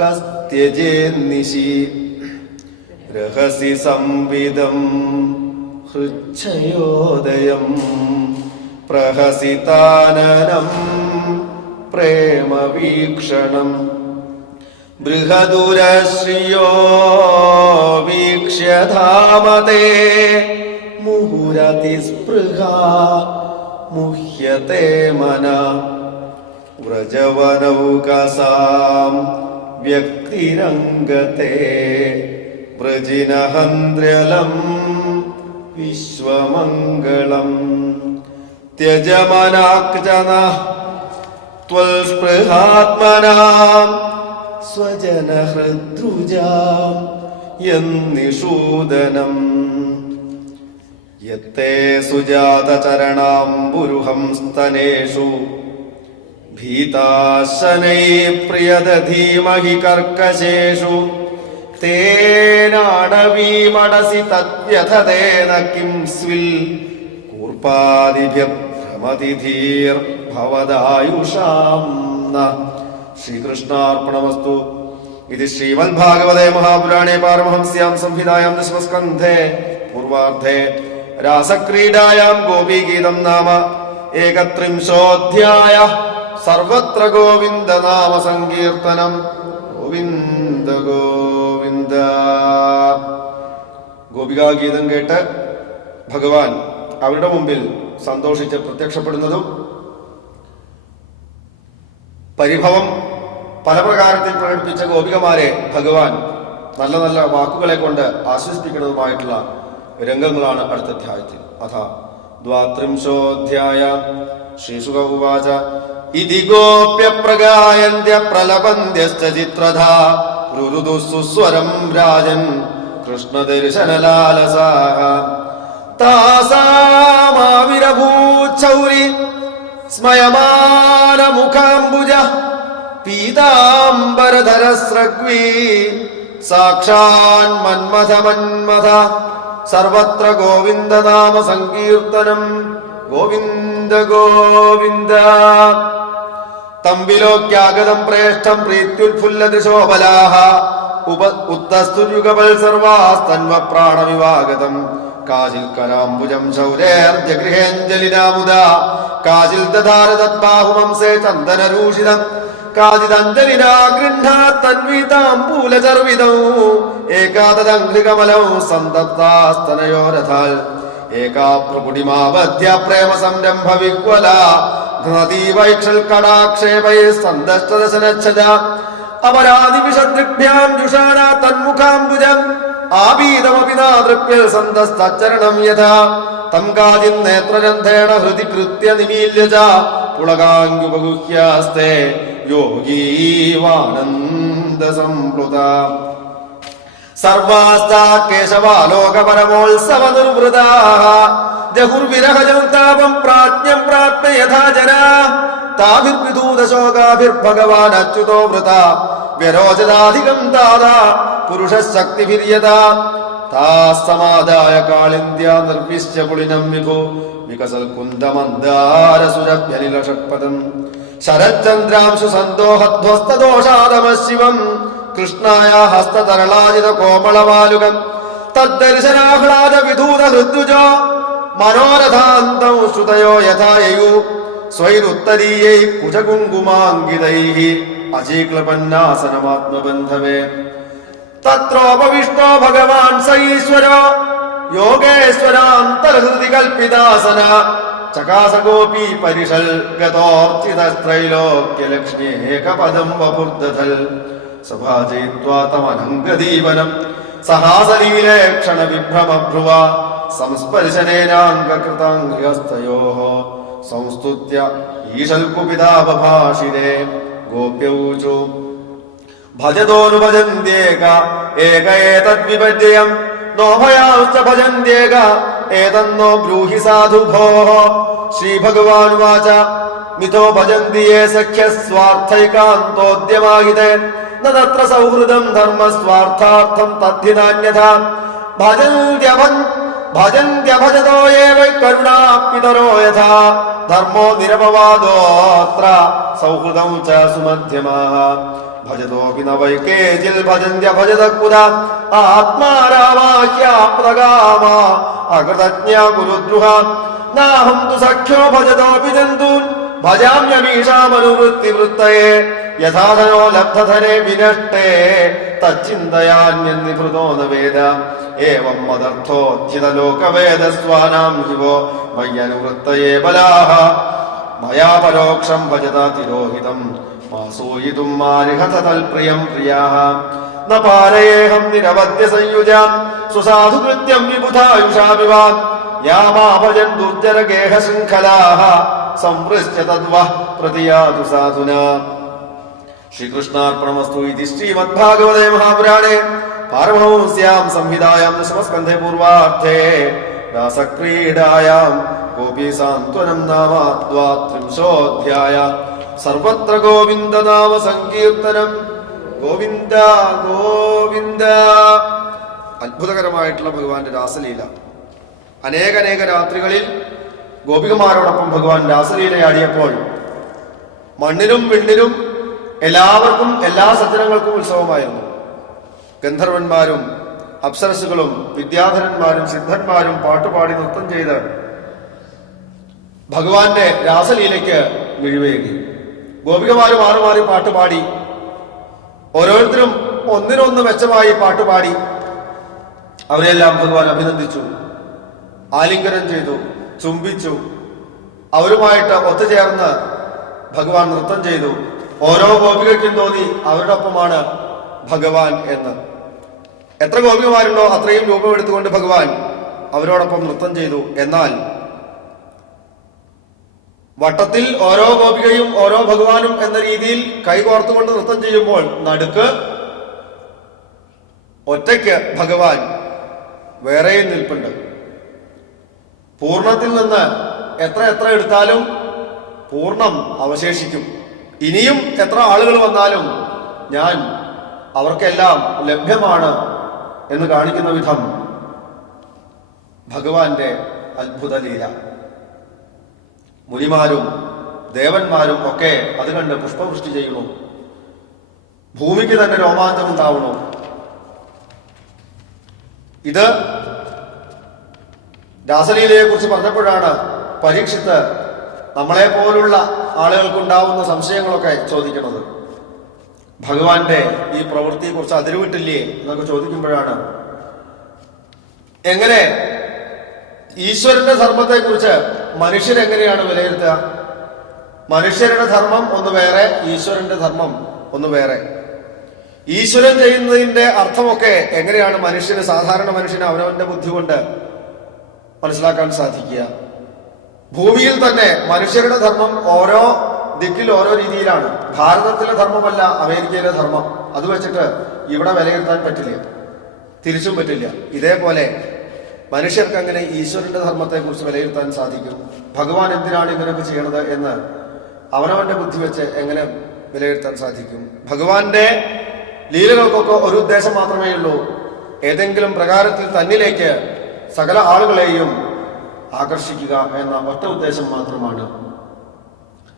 കസ്ത്യജേന്നിശി രഹസി സംവിദം ഹൃച്ഛയോദയം പ്രഹസിതാനനം പ്രേമവീക്ഷണം ബൃഹദുരശ്രിയോ വീക്ഷ്യ ധാമതേ മുഹുരതിസ്പൃഹാ മുഹ്യത്തെ മന വ്രജവനൗകസാം വ്യക്തിരംഗത്തെ വൃജിനഹന്ദ്ര്യലം വിശ്വമംഗളം ത്യജമനാക്ജന ത്വൽസ്പൃഹാത്മനാം സ്വജനഹൃദ്രുജാം യന്നിഷൂദനം യത്തേ സുജാതചരണാംബുരുഹം സ്തനേഷു ഭീതാശനൈ പ്രിയദധീമഹി കർക്കശേഷു തേനാടവീമടസി തദ്വ്യഥതേന കിം സ്വിൽ കൂർപ്പാദിഭ്യഭ്രമതിധീർ ഭവദായുഷാം ന. ശ്രീകൃഷ്ണാർപ്പണമസ്തു. ഇത് ശ്രീമദ്ഭാഗവതേ മഹാപുരാണേ പാരമഹംസ്യാം സംഹിതായാം ദശമസ്കന്ധേ പൂർവാർദ്ധേ രാസക്രീഡായാം ഗോപീഗീതം നാമ ഏകത്രിംശോऽധ്യായ. സർവത്ര ഗോവിന്ദ നാമ സങ്കീർത്തനം. ഗോവിന്ദ ഗോവിന്ദ. ഗോപികാഗീതം കേട്ട് ഭഗവാൻ അവരുടെ മുമ്പിൽ സന്തോഷിച്ച് പ്രത്യക്ഷപ്പെടുന്നതും പരിഭവം പല പ്രകാരത്തിൽ പ്രകടിപ്പിച്ച ഗോപികമാരെ ഭഗവാൻ നല്ല നല്ല വാക്കുകളെ കൊണ്ട് ആശ്വസിപ്പിക്കുന്നതുമായിട്ടുള്ള രംഗങ്ങളാണ് അടുത്ത അധ്യായത്തിൽ. അഥ ദ്വാത്രിംശോऽധ്യായ. ശ്രീശുക ഉവാച ഇതി ഗോപ്യ പ്രഗായന്ത്യ പ്രലപന്ത്യശ്ച ചിത്രധാ രുരുദു സുസ്വരം രാജൻ കൃഷ്ണദർശനലാലസാഃ താസാമാവിരഭൂച്ചൗരി സ്മയമാന മുഖാംബുജ പീതാംബരധരസ്രഗ്വീ സാക്ഷാൻ മന്മഥ മന്മഥ. സർവത്ര ഗോവിന്ദ നാമ സങ്കീർത്തനം. ഗോവിന്ദ ഗോവിന്ദ. തമ്പിലോക്യാഗതം പ്രേഷ്ഠം പ്രീത്യുത്ഫുല്ലദൃശോബലാഃ ഉത്തസ്തുയുഗപൽ സർവാസ്തന്വ പ്രാണവിവാഗതം. കാചിൽ കരാംബുജം ശൗരേർജഗൃഹേഞ്ജലിനാമുദാ കാചിൽ ദധാര തദ്ബാഹുവംസേ ചന്ദനരൂഷിതം കാചിദഞ്ജലിനാ ഗൃഹാത് തന്വീതാംബൂലചർവിതൗ ഏകാദദംഘ്രികമലൗ സന്തപ്താസ്തനയോരഥാൽ ഏകാ പ്രകുടിമാബധ്യ പ്രേമ സംരംഭ വിഹ്വല ഘ്നതീവൈക്ഷൽ കടാക്ഷേപൈ സന്ദഷ്ടദശനച്ഛദ അപരാധിവിഷദൃഗ്ഭ്യാം ജുഷാണ തന്മുഖാംബുജം ആപീതമപി നാദൃപ്യൽ സന്തസ്തച്ചരണം യഥാ തം കാചിൻ നേത്രരന്ധേണ ഹൃദി കൃത്യ നിമീല്യ ച പുളകാംഗുപഗുഹ്യാസ്തേ യോഗീവാനന്ദ സംപ്ലുത. സർവാസ്താ കേശവാലോകപരമോത്സവ നിർവൃതാഃ ജഹുർവിരഹജം താപം പ്രാജ്ഞം പ്രാപ്യ യഥാ ജനാ താഭിർവിധൂതശോകാഭിർഭഗവാൻ അച്യുതോ വൃത വ്യരോചതാധികം താതാ പുരുഷശക്തിഭിര്യതാ താസ്സമാദായ കാളിന്ത്യ നിർവിശ്യ പുളിനം വിഭു വികസൽ കുന്ദമന്ദാരസുരഭ്യനിലഷത്പദം ശരചന്ദ്രാംശു സന്തോഹധ്വസ്തദോഷാദമ ശിവം കൃഷ്ണായ ഹസ്തതരളാജിത കോമളവാലുകം തദ്ദർശനാഹ്ലാദ വിധൂത ഹൃദ്രുജോ മനോരഥാന്തം ശ്രുതയോ യഥായയു സ്വൈരുത്തരീയൈ കുജകുങ്കുമാങ്കിതൈഃ അചീക്ലപന്നാസനമാത്മബന്ധവേ. തത്രോപവിഷ്ടോ ഭഗവാൻ സ ഈശ്വരോ യോഗേശ്വരാന്തർഹൃദി കൽപ്പിതാസന ചകാസഗോപി പരിഷൽ ഗതോർച്ചിതസ്ത്രൈലോക്യലക്ഷ്മ്യേകപദം വപുർദധൽ സഭാജയിത്വാ തമനംഗദീവനം സഹാസലീലേക്ഷണ വിഭ്രമഭ്രുവ സംസ്പർശനേനാംഗകൃതാംഗ്രിഹസ്തയോഃ സംസ്തുത്യ ഈശൽകുപിതാവഭാഷിരേ. ഗോപ്യൗചു ഭജതോനുഭജന്ത്യേക ഏക ഏതദ്വിപര്യം നോഭയാംശ്ച ഭജന്ത്യേക ഏതന്നോ ബ്രൂഹി സാധു ഭോഃ. ശ്രീഭഗവാനുവാച മിഥോ ഭജന്തി യേ സഖ്യ സ്വാർത്ഥൈകാന്തോദ്യമാഹിതേ ന തത്ര സൗഹൃദം ധർമ്മ സ്വാർത്ഥാർത്ഥം തദ്ധി നാന്യഥാ ഭജന്ത്യഭജതോ യേ വൈ കരുണാപിതരോ യഥാ ധർമ്മോ നിരപവാദോത്ര സൗഹൃദം ച സുമധ്യമാഃ ഭജതോപി ന വൈ കേചിൽ ഭജന്ത്യഭജത കുത ആത്മാരാമാഹ്യാപ്തകാമ അകൃതജ്ഞാ ഗുരുദ്രുഹ നാഹം തു സഖ്യോ ഭജതോപി ജന്തൂൻ ഭജാമ്യമീഷാമനുവൃത്തിവൃത്തയേ യഥാധനോ ലബ്ധധനേ വിനഷ്ടേ തച്ചിന്തയാന്യനിഭൃതോ ന വേദ ഏവം മദർത്ഥോച്ഛിതലോകവേദസ്വാനാം ഹിവോ മയ്യനുവൃത്തയേ ബലാഃ മയാ പരോക്ഷം ഭജത തിരോഹിതം മാസൂയിതും മാരിഹത തൽപ്രിയം പ്രിയാഃ ന പാലയേഹം നിരവധ്യ സംയുജാം സുസാധുകൃത്യം വിബുധായുഷാമിവ യാമാഭജൻ ദുർജര ഗേഹ ശൃംഖലാഃ സംവൃശ്യ തദ്വഃ പ്രതിയാതു സാധുനാ. ശ്രീകൃഷ്ണാർപ്പണമസ്തു ഇതി ശ്രീമദ്ഭാഗവതേ മഹാപുരാണേ പാരമഹംസ്യാം സംഹിതായാം ദശമസ്കന്ധേ പൂർവാർത്ഥേ രാസക്രീഡായാം ഗോപീസാന്ത്വനം നാമ ദ്വാത്രിംശോऽധ്യായ. സർവത്ര ഗോവിന്ദ നാമ സങ്കീർത്തനം. ഗോവിന്ദ ഗോവിന്ദ. അത്ഭുതകരമായിട്ടുള്ള ഭഗവാന്റെ രാസലീല. അനേക രാത്രികളിൽ ഗോപികമാരോടൊപ്പം ഭഗവാൻ രാസലീലയാടിയപ്പോൾ മണ്ണിലും വിണ്ണിലും എല്ലാവർക്കും എല്ലാ സജ്ജനങ്ങൾക്കും ഉത്സവമായിരുന്നു. ഗന്ധർവന്മാരും അപ്സരസുകളും വിദ്യാധരന്മാരും സിദ്ധന്മാരും പാട്ടുപാടി നൃത്തം ചെയ്ത് ഭഗവാന്റെ രാസലീലയ്ക്ക് മിഴിവേകി. ഗോപികമാര് മാറി മാറി പാട്ടുപാടി, ഓരോരുത്തരും ഒന്നിനൊന്ന് മെച്ചമായി പാട്ടുപാടി. അവരെല്ലാം ഭഗവാൻ അഭിനന്ദിച്ചു, ആലിംഗനം ചെയ്തു, ചുംബിച്ചു. അവരുമായിട്ട് ഒത്തുചേർന്ന് ഭഗവാൻ നൃത്തം ചെയ്തു. ഓരോ ഗോപികയ്ക്കും തോന്നി അവരുടെ ഒപ്പമാണ് ഭഗവാൻ എന്ന്. എത്ര ഗോപികമാരുണ്ടോ അത്രയും രൂപമെടുത്തുകൊണ്ട് ഭഗവാൻ അവരോടൊപ്പം നൃത്തം ചെയ്തു. എന്നാൽ വട്ടത്തിൽ ഓരോ ഗോപികയും ഓരോ ഭഗവാനും എന്ന രീതിയിൽ കൈകോർത്തുകൊണ്ട് നൃത്തം ചെയ്യുമ്പോൾ നടുക്ക് ഒറ്റയ്ക്ക് ഭഗവാൻ വേറെയും നിൽപ്പുണ്ട്. പൂർണ്ണത്തിൽ നിന്ന് എത്ര എടുത്താലും പൂർണ്ണം അവശേഷിക്കും. ഇനിയും എത്ര ആളുകൾ വന്നാലും ഞാൻ അവർക്കെല്ലാം ലഭ്യമാണ് എന്ന് കാണിക്കുന്ന വിധം ഭഗവാന്റെ അത്ഭുത ലീല. മുനിമാരും ദേവന്മാരും ഒക്കെ അത് കണ്ട് പുഷ്പവൃഷ്ടി ചെയ്യണു. ഭൂമിക്ക് തന്നെ രോമാഞ്ചം ഉണ്ടാവണു. ഇത് രാസലീലയെ കുറിച്ച് പറഞ്ഞപ്പോഴാണ് പരീക്ഷിത്ത് നമ്മളെ പോലുള്ള ആളുകൾക്കുണ്ടാവുന്ന സംശയങ്ങളൊക്കെ ചോദിക്കുന്നത്. ഭഗവാന്റെ ഈ പ്രവൃത്തിയെ കുറിച്ച് അതിരുവിട്ടില്ലേ എന്നൊക്കെ ചോദിക്കുമ്പോഴാണ് എങ്ങനെ ഈശ്വരന്റെ ധർമ്മത്തെ കുറിച്ച് മനുഷ്യരെങ്ങനെയാണ് വിലയിരുത്തുക? മനുഷ്യരുടെ ധർമ്മം ഒന്ന് വേറെ, ഈശ്വരന്റെ ധർമ്മം ഒന്ന് വേറെ. ഈശ്വരൻ ചെയ്യുന്നതിന്റെ അർത്ഥമൊക്കെ എങ്ങനെയാണ് മനുഷ്യന്, സാധാരണ മനുഷ്യന് അവനവന്റെ ബുദ്ധി കൊണ്ട് മനസ്സിലാക്കാൻ സാധിക്കുക? ഭൂമിയിൽ തന്നെ മനുഷ്യരുടെ ധർമ്മം ഓരോ ദിക്കിൽ ഓരോ രീതിയിലാണ്. ഭാരതത്തിലെ ധർമ്മമല്ല അമേരിക്കയിലെ ധർമ്മം. അത് വെച്ചിട്ട് ഇവിടെ വിലയിരുത്താൻ പറ്റില്ല, തിരിച്ചും പറ്റില്ല. ഇതേപോലെ മനുഷ്യർക്ക് അങ്ങനെ ഈശ്വരന്റെ ധർമ്മത്തെ കുറിച്ച് വിലയിരുത്താൻ സാധിക്കും? ഭഗവാൻ എന്തിനാണ് ഇങ്ങനെയൊക്കെ ചെയ്യണത് എന്ന് അവനവന്റെ ബുദ്ധി വെച്ച് എങ്ങനെ വിലയിരുത്താൻ സാധിക്കും? ഭഗവാന്റെ ലീലകൾക്കൊക്കെ ഒരു ഉദ്ദേശം മാത്രമേ ഉള്ളൂ, ഏതെങ്കിലും പ്രകാരത്തിൽ തന്നിലേക്ക് സകല ആളുകളെയും ആകർഷിക്കുക എന്ന ഒറ്റ ഉദ്ദേശം മാത്രമാണ്.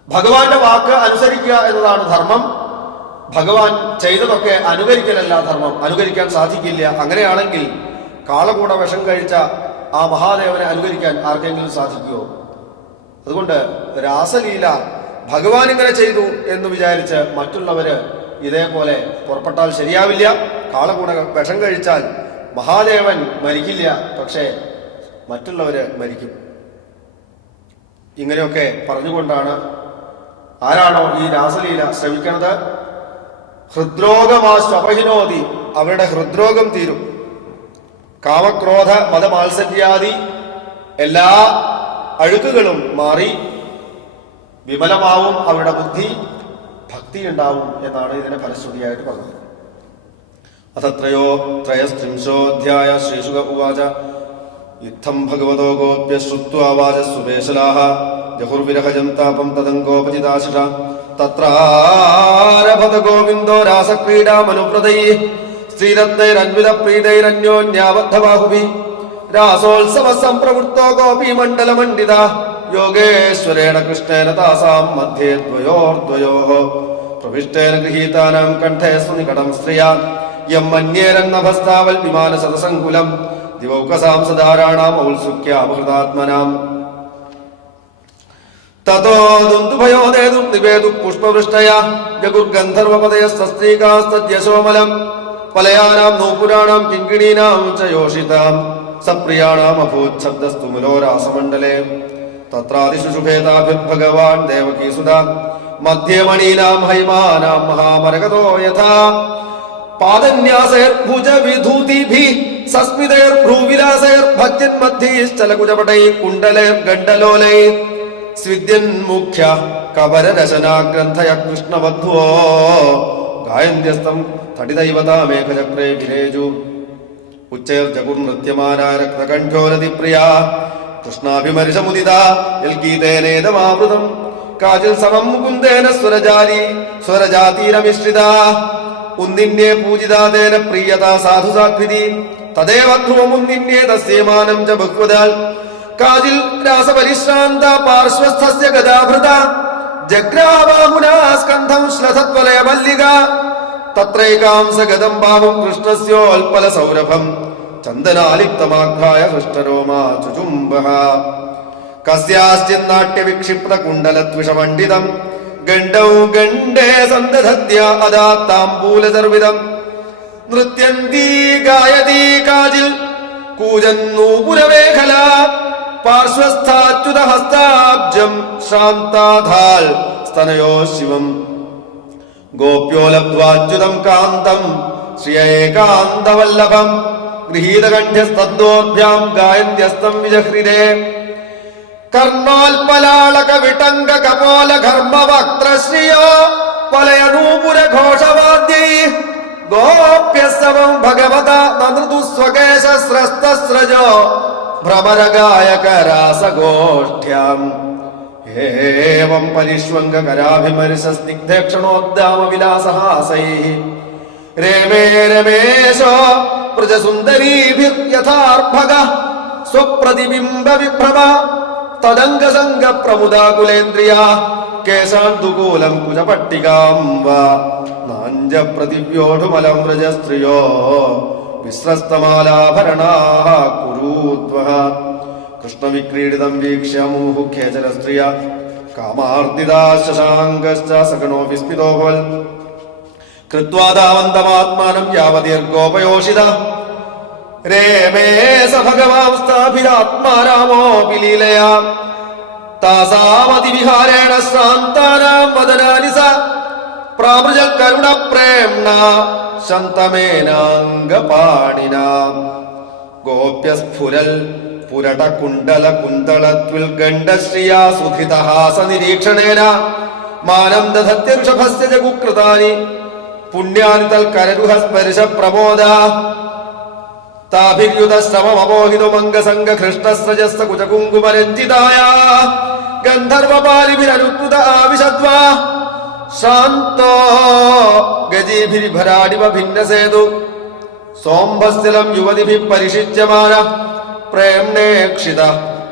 ഭഗവാന്റെ വാക്ക് അനുസരിക്കുക എന്നതാണ് ധർമ്മം. ഭഗവാൻ ചെയ്തതൊക്കെ അനുകരിക്കലല്ല ധർമ്മം. അനുകരിക്കാൻ സാധിക്കില്ല. അങ്ങനെയാണെങ്കിൽ കാളകൂട വിഷം കഴിച്ച ആ മഹാദേവനെ അനുകരിക്കാൻ ആർക്കെങ്കിലും സാധിക്കുമോ? അതുകൊണ്ട് രാസലീല ഭഗവാൻ ഇങ്ങനെ ചെയ്തു എന്ന് വിചാരിച്ച് മറ്റുള്ളവര് ഇതേപോലെ പുറപ്പെട്ടാൽ ശരിയാവില്ല. കാളകൂട വിഷം കഴിച്ചാൽ മഹാദേവൻ മരിക്കില്ല, പക്ഷേ മറ്റുള്ളവര് മരിക്കും. ഇങ്ങനെയൊക്കെ പറഞ്ഞുകൊണ്ടാണ് ആരാണോ ഈ രാസലീല ശ്രമിക്കുന്നത്, ഹൃദ്രോഗമാശ്വപഹിനോതി, അവരുടെ ഹൃദ്രോഗം തീരും. കാമക്രോധ മതമാത്സര്യാദി എല്ലാ അഴുക്കുകളും മാറി വിമലമാവും അവരുടെ ബുദ്ധി, ഭക്തി ഉണ്ടാവും എന്നാണ് ഇതിനെ ഫലശ്രുതിയായിട്ട് പറഞ്ഞത്. അഥത്രയോത്രയസ്ത്രിംശോऽധ്യായ ശ്രീശുക ഉവാച യുദ്ധം ഭഗവതോ ഗോപ്യ ശ്രുത്വാ വാചസ്സുവേശലാഃ ജഹുർവിരഹജം താപം തദംഗോപജിതാശിഷ തത്രാരഭത ഗോവിന്ദോ രാസക്രീഡാമനുവ്രതൈഃ സ്ത്രീരത്നൈരന്വിതപ്രീതൈരന്യോന്യാബദ്ധബാഹുഭിഃ രാസോത്സവ സംപ്രവൃത്തോ ഗോപീമണ്ഡലമണ്ഡിത യോഗേശ്വരേണ കൃഷ്ണേന താസാം മധ്യേ ദ്വയോർദ്വയോഃ പ്രവിഷ്ടേന ഗൃഹീതാനാം കണ്ഠേ സുനികടം സ്ത്രിയാ യം മന്യേരന്നഭസ്താവൽ വിമാനശതസങ്കുലം ദിവൗകസാം സദാരാണാം ഔത്സുക്യാപഹൃതാത്മനാം തതോ ദുന്ദുഭയോദേതുർനിവേദു പുഷ്പവൃഷ്ടയാ ജഗുർഗന്ധർവപദയസ്തസ്ത്രീകാസ്തദ്യശോമലം പലയാനാം നൂപുരാണാം കിങ്കിണീനാം ച യോഷിതാം സപ്രിയാണാം അഭൂച്ഛബ്ദസ്തുമുലോ രാസമണ്ഡലേ തത്രാദിശുഷുഭേതാഭിർഭഗവാൻ ദേവകീസുത മധ്യമണീനാം ഹൈമാനാം മഹാമരകതോ യഥാ പാദന്യാസൈർഭുജവിധൂതിഭിः സസ്മിതൈർഭ്രൂവിലാസൈർഭജ്യന്മധ്യൈശ്ചലകുചപടൈः കുണ്ഡലൈർഗണ്ഡലോലൈः സ്വിദ്യന്മുഖ്യ കവരരശനാഗ്രന്ഥയ കൃഷ്ണവധ്വോ ഗായന്ത്യസ്തം തടിദൈവതാമേഘചക്രേ വിരേജു ഉച്ചൈർജഗുർനൃത്യമാനാ രക്തകണ്ഠോരതിപ്രിയാ കൃഷ്ണാഭിമരിശമുദിതാ യൽഗീതേനേദമാവൃതം കാജിൽ സമം മുകുന്ദേന സ്വരജാതീരമിശ്രിതാ ഉന്നിന്യേ പൂജിതാതേന പ്രിയതാ സാധുസാധ്വിതി തദേവ ധ്രുവമുന്നിന്യേ തസ്യേമാനം ച ബഹ്വദാൽ കാജിൽ രാസപരിശ്രാന്ത പാർശ്വസ്ഥസ്യ ഗദാഭൃത ജഗ്രാബാഹുനാ സ്കന്ധം ശ്ലഥത്വലയ മല്ലിക തത്രൈകാം സഗതം ബാഹും കൃഷ്ണസ്യോൽപല സൗരഭം ചന്ദനാലിപ്തമാഘ്രായ ഹൃഷ്ടരോമാ ചുചുംബഃ കസ്യാശ്ചിന്നാട്യവിക്ഷിപ്ത കുണ്ഡലദ്വിഷമണ്ഡിതം ഗണ്ഡൗ ഗണ്ഡേ സന്ദധത്യ അദാ താംബൂലചർവിതം നൃത്യന്തീ ഗായതീ കാജിൽ കൂജന്നൂപുരമേഖല പാർശ്വസ്ഥാച്യുത ഹസ്താബ്ജം ശ്രാന്താധാൽ സ്തനയോ ശിവം ഗോപ്യോ ലബ്ധ്വാച്യുതം കാന്തം ശ്രിയേകാന്തവല്ലഭം ഗൃഹീതകണ്ഠ്യസ്തദ്ദോഭ്യാം ഗായന്ത്യസ്തം വിജഹ്രിരേ കർണോൽപലാളക വിടംഗ കപോല ഘർമ്മവക്ത്രശ്രിയോ വലയനൂപുര ഘോഷവാദ്യൈ ഗോപ്യസ്തവം ഭഗവത നനൃതു സ്വകേശസ്രസ്തസ്രജോ ഭ്രമരഗായക രാസഗോഷ്ഠ്യാം ഏവം പരിഷ്വംഗകരാഭിമരിശ സ്നിഗ്ധേക്ഷണോദ്ദാമ വിലാസഹാസൈഃ രമേ രമേശോ പ്രജസുന്ദരീഭിർയഥാർഭഗ സ്വപ്രതിബിംബ വിഭ്രമ തദംഗസംഗ പ്രമുദാകുലേന്ദ്രിയ കേശാന്തുകൂലം കുജപട്ടികാം വാ നാഞ്ച പ്രതിവ്യോഢുമലം വ്രജസ്ത്രിയോ വിസ്രസ്തമാലാഭരണാഃ കുരൂദ്വഃ കൃഷ്ണവിക്രീഡിതം വീക്ഷ്യ മൂഹുഖ്യേചര സ്ത്രിയ കാമാർദിതാ ശശാങ്കശ്ച സഗണോ വിസ്മിതോഭവൽ കൃത്വാ ധാവന്തമാത്മാനം യാവതീർഗോപയോഷിത രേമേ സ ഭഗവാംസ്താഭിരാത്മാരാമോപി ലീലയാ താസാമതിവിഹാരേണ ശ്രാന്താനാം വദനാനി സ പ്രാമൃജ കരുണ പ്രേംണ ശന്തമേനാംഗപാണിനാ ഗോപ്യസ്ഫുരൽ പുരട കുണ്ടല കുന്തളത്വിൽ ഗണ്ഡശ്രിയാ സുധിതഹാസ നിരീക്ഷണേന മാനം ദധത്യ ഋഷഭസ്യ ജഗുകൃതാനി പുണ്യാനി തൽക്കരരുഹ സ്പർശ പ്രമോദ താഭിര്യുത ശ്രമമോഹിതോ മംഗസംഗ കൃഷ്ണസ്രജസ്സ കുചകുങ്കുമരഞ്ജിതായ ഗന്ധർവപാലിഭിരനുദ്ഭുത ആവിശദ്വാ ശാന്തോ ഗജീഭിരിഭരാടിവ ഭിന്നസേതു സോംഭസ്ഥലം യുവതിഭിः പരിഷിച്യമാന പ്രേംണേക്ഷിത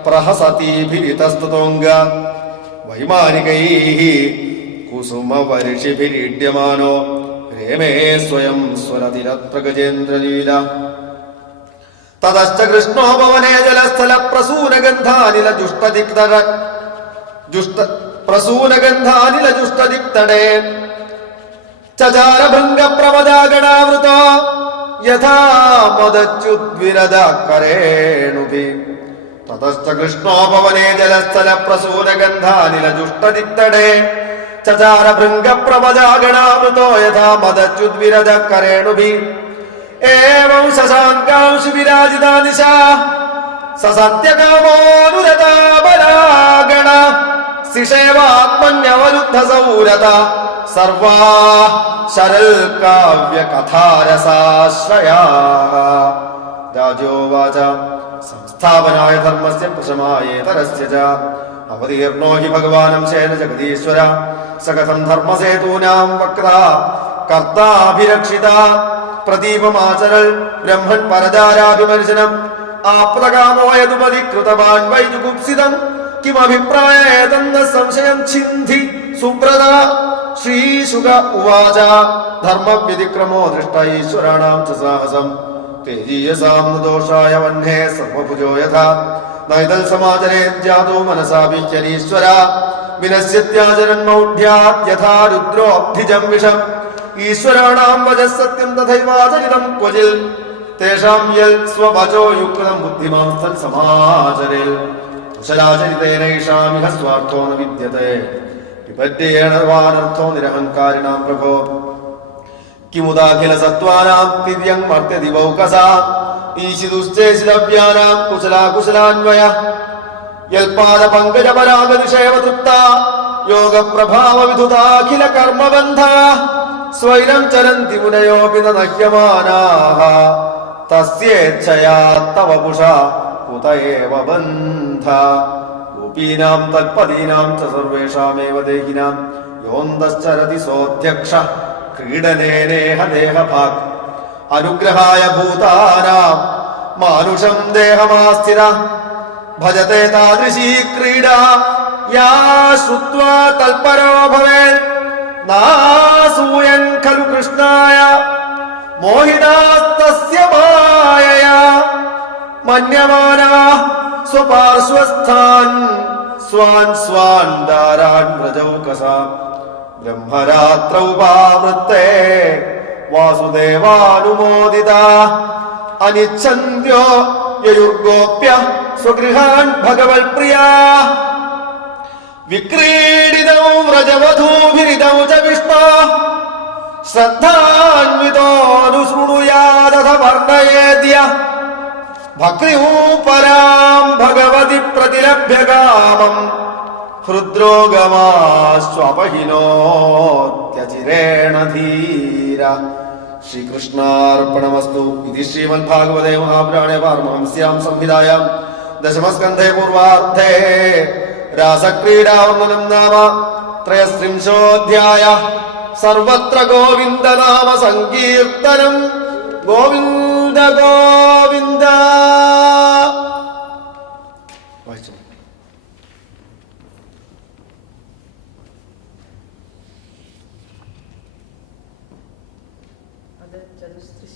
പ്രഹസതീഭിരിതസ്തുതോംഗ വൈമാനികൈഃ കുസുമപരിഷിഭിരീഡ്യമാനോ രേമേ സ്വയം സ്വരതിരത്പ്രഗജേന്ദ്രലീല തതശ്ച കൃഷ്ണോ ഭവനേ ജലസ്ഥല പ്രസൂനഗന്ധാനില ജുഷ്ടദിക്തടേ ചചാരഭൃംഗ പ്രമദാഗണാവൃതോ യഥാ മദച്യുദ്വിരദ കരേണുഭി തതശ്ച കൃഷ്ണോ ഭവനേ ജലസ്ഥല പ്രസൂനഗന്ധാനില ജുഷ്ടദിക്തടേ ചചാരഭൃംഗ പ്രമദാഗണാവൃതോ യഥാ മദച്യുദ്വിരദ കരേണുഭി ഏവം ശശാങ്കാംശു വിരാജിതാ നിശാ സസത്യകാമോനുരതാബലാഗണ ശിഷേവാത്മന്യവരുദ്ധ സൗരത സർവാ ശരൽ കാവ്യ കഥാരസാശ്രയാ രാജോവാച സംസ്ഥാപനായ ധർമ്മസ്യ പ്രശമായേതരസ്യ ച അവതീർണോ ഹി ഭഗവാനംശേന ജഗദീശ്വര സകഥം ധർമ്മസേതൂനാം വക്താ കർത്താഭിരക്ഷിത പ്രദീപമാചരൽ ബ്രഹ്മൺ പരദാരാഭിമർശനം ആപ്തകാമോയതുപതി കൃതവാൻ വൈജുഗുപ്സിതം കിമഭിപ്രായേതന്ന സംശയം ഛിന്ധി സുബ്രത ശ്രീശുക ഉവാച ധർമ്മവ്യതിക്രമോ ദൃഷ്ട ഈശ്വരാണാം ച സാഹസം തേജീയസാം ദോഷായ വഹ്നേ സർവഭുജോ യഥാ നൈതൽ സമാചരേ ജാതോ മനസാഭിഹ്യനീശ്വര വിനശ്യത്യാചരൻ മൗഢ്യാത് യഥാ രുദ്രോബ്ധിജം വിഷം ഈശ്വരാണാം വജഃസത്യം തഥൈവാചരിതം ക്വചിൽ തേഷാം യൽ സ്വവചോ യുക്തം ബുദ്ധിമാംസ്തൽ സമാചരേൽ കുശലാചരിതേനൈഷാമിഹ സ്വാർത്ഥോ ന വിദ്യത്തെ വിപദ്യേണ വാനർത്ഥോ നിരഹങ്കാരിണാം പ്രഭോ കിമുദാഖില സത്വാനാം തിര്യങ് മർത്യതി വൗകസാ ഈശിതുശ്ചേഷിതവ്യാനാം കുശലാകുശലാന്വയ യൽപാദ പങ്കജ പരാഗതിശയവ തൃപ്ത യോഗ പ്രഭാവ വിധുതാഖില കർമ്മബന്ധ സ്വൈരം ചലന്തി മുനയോപി നഹ്യമാനാഃ തസ്യേച്ഛയാ തവ പുഷ കുത ഏവ ബന്ധ ഗോപീനാം തൽപദീനാം ച സർവേഷാമേവ ദേഹിനാം യോന്തശ്ചരതി സോധ്യക്ഷ ക്രീഡനേനേഹ ദേഹഭാഗ് അനുഗ്രഹായ ഭൂതാനാം മാനുഷം ദേഹമാസ്ഥിത ഭജത്തെ താദൃശീ ക്രീഡാ യാ ശ്രുത്വാ തൽപരോ ഭവേത് നാസൂയൻ ഖലു കൃഷ്ണായ മോഹിതാസ്തസ്യ മായയാ മന്യമാനാ സ്വപാർശ്വസ്ഥാൻ സ്വാൻ സ്വാൻ ദാരാൻ വ്രജൗകസാ ബ്രഹ്മരാത്രൗ പാവൃത്തേ വാസുദേവാനുമോദിത അനിച്ഛന്ത്യോ യയുർഗോപ്യ സ്വഗൃഹാൻ ഭഗവത്പ്രിയാ വിക്രീഡിതൗ വ്രജവധൂഭിരിതൗ ച വിഷ്ണോ ശ്രദ്ധാന്വിതോനുശൃണുയാദഥ വർണ്ണയേദ്യ ഭക്തിഹൂ പരാം ഭഗവതി പ്രതിലഭ്യ കാമം ഹൃദ്രോഗമാശ്വപഹിനോത്യചിരേണ ധീര. ശ്രീകൃഷ്ണാർപ്പണമസ്തു. ഇതി ശ്രീമദ്ഭാഗവതേ മഹാപുരാണേ പാരമഹംസ്യാം സംഹിതായാം ദശമസ്കന്ധേ പൂർവാർദ്ധേ രാസക്രീഡാവർണ്ണനം നാമ ത്രയസ്ത്രിംശോऽധ്യായ. സർവത്ര ഗോവിന്ദ നാമ സങ്കീർത്തനം. ഗോവിന്ദ ഗോവിന്ദ. വായിച്ചു. അത് ചതുസ്ത്രി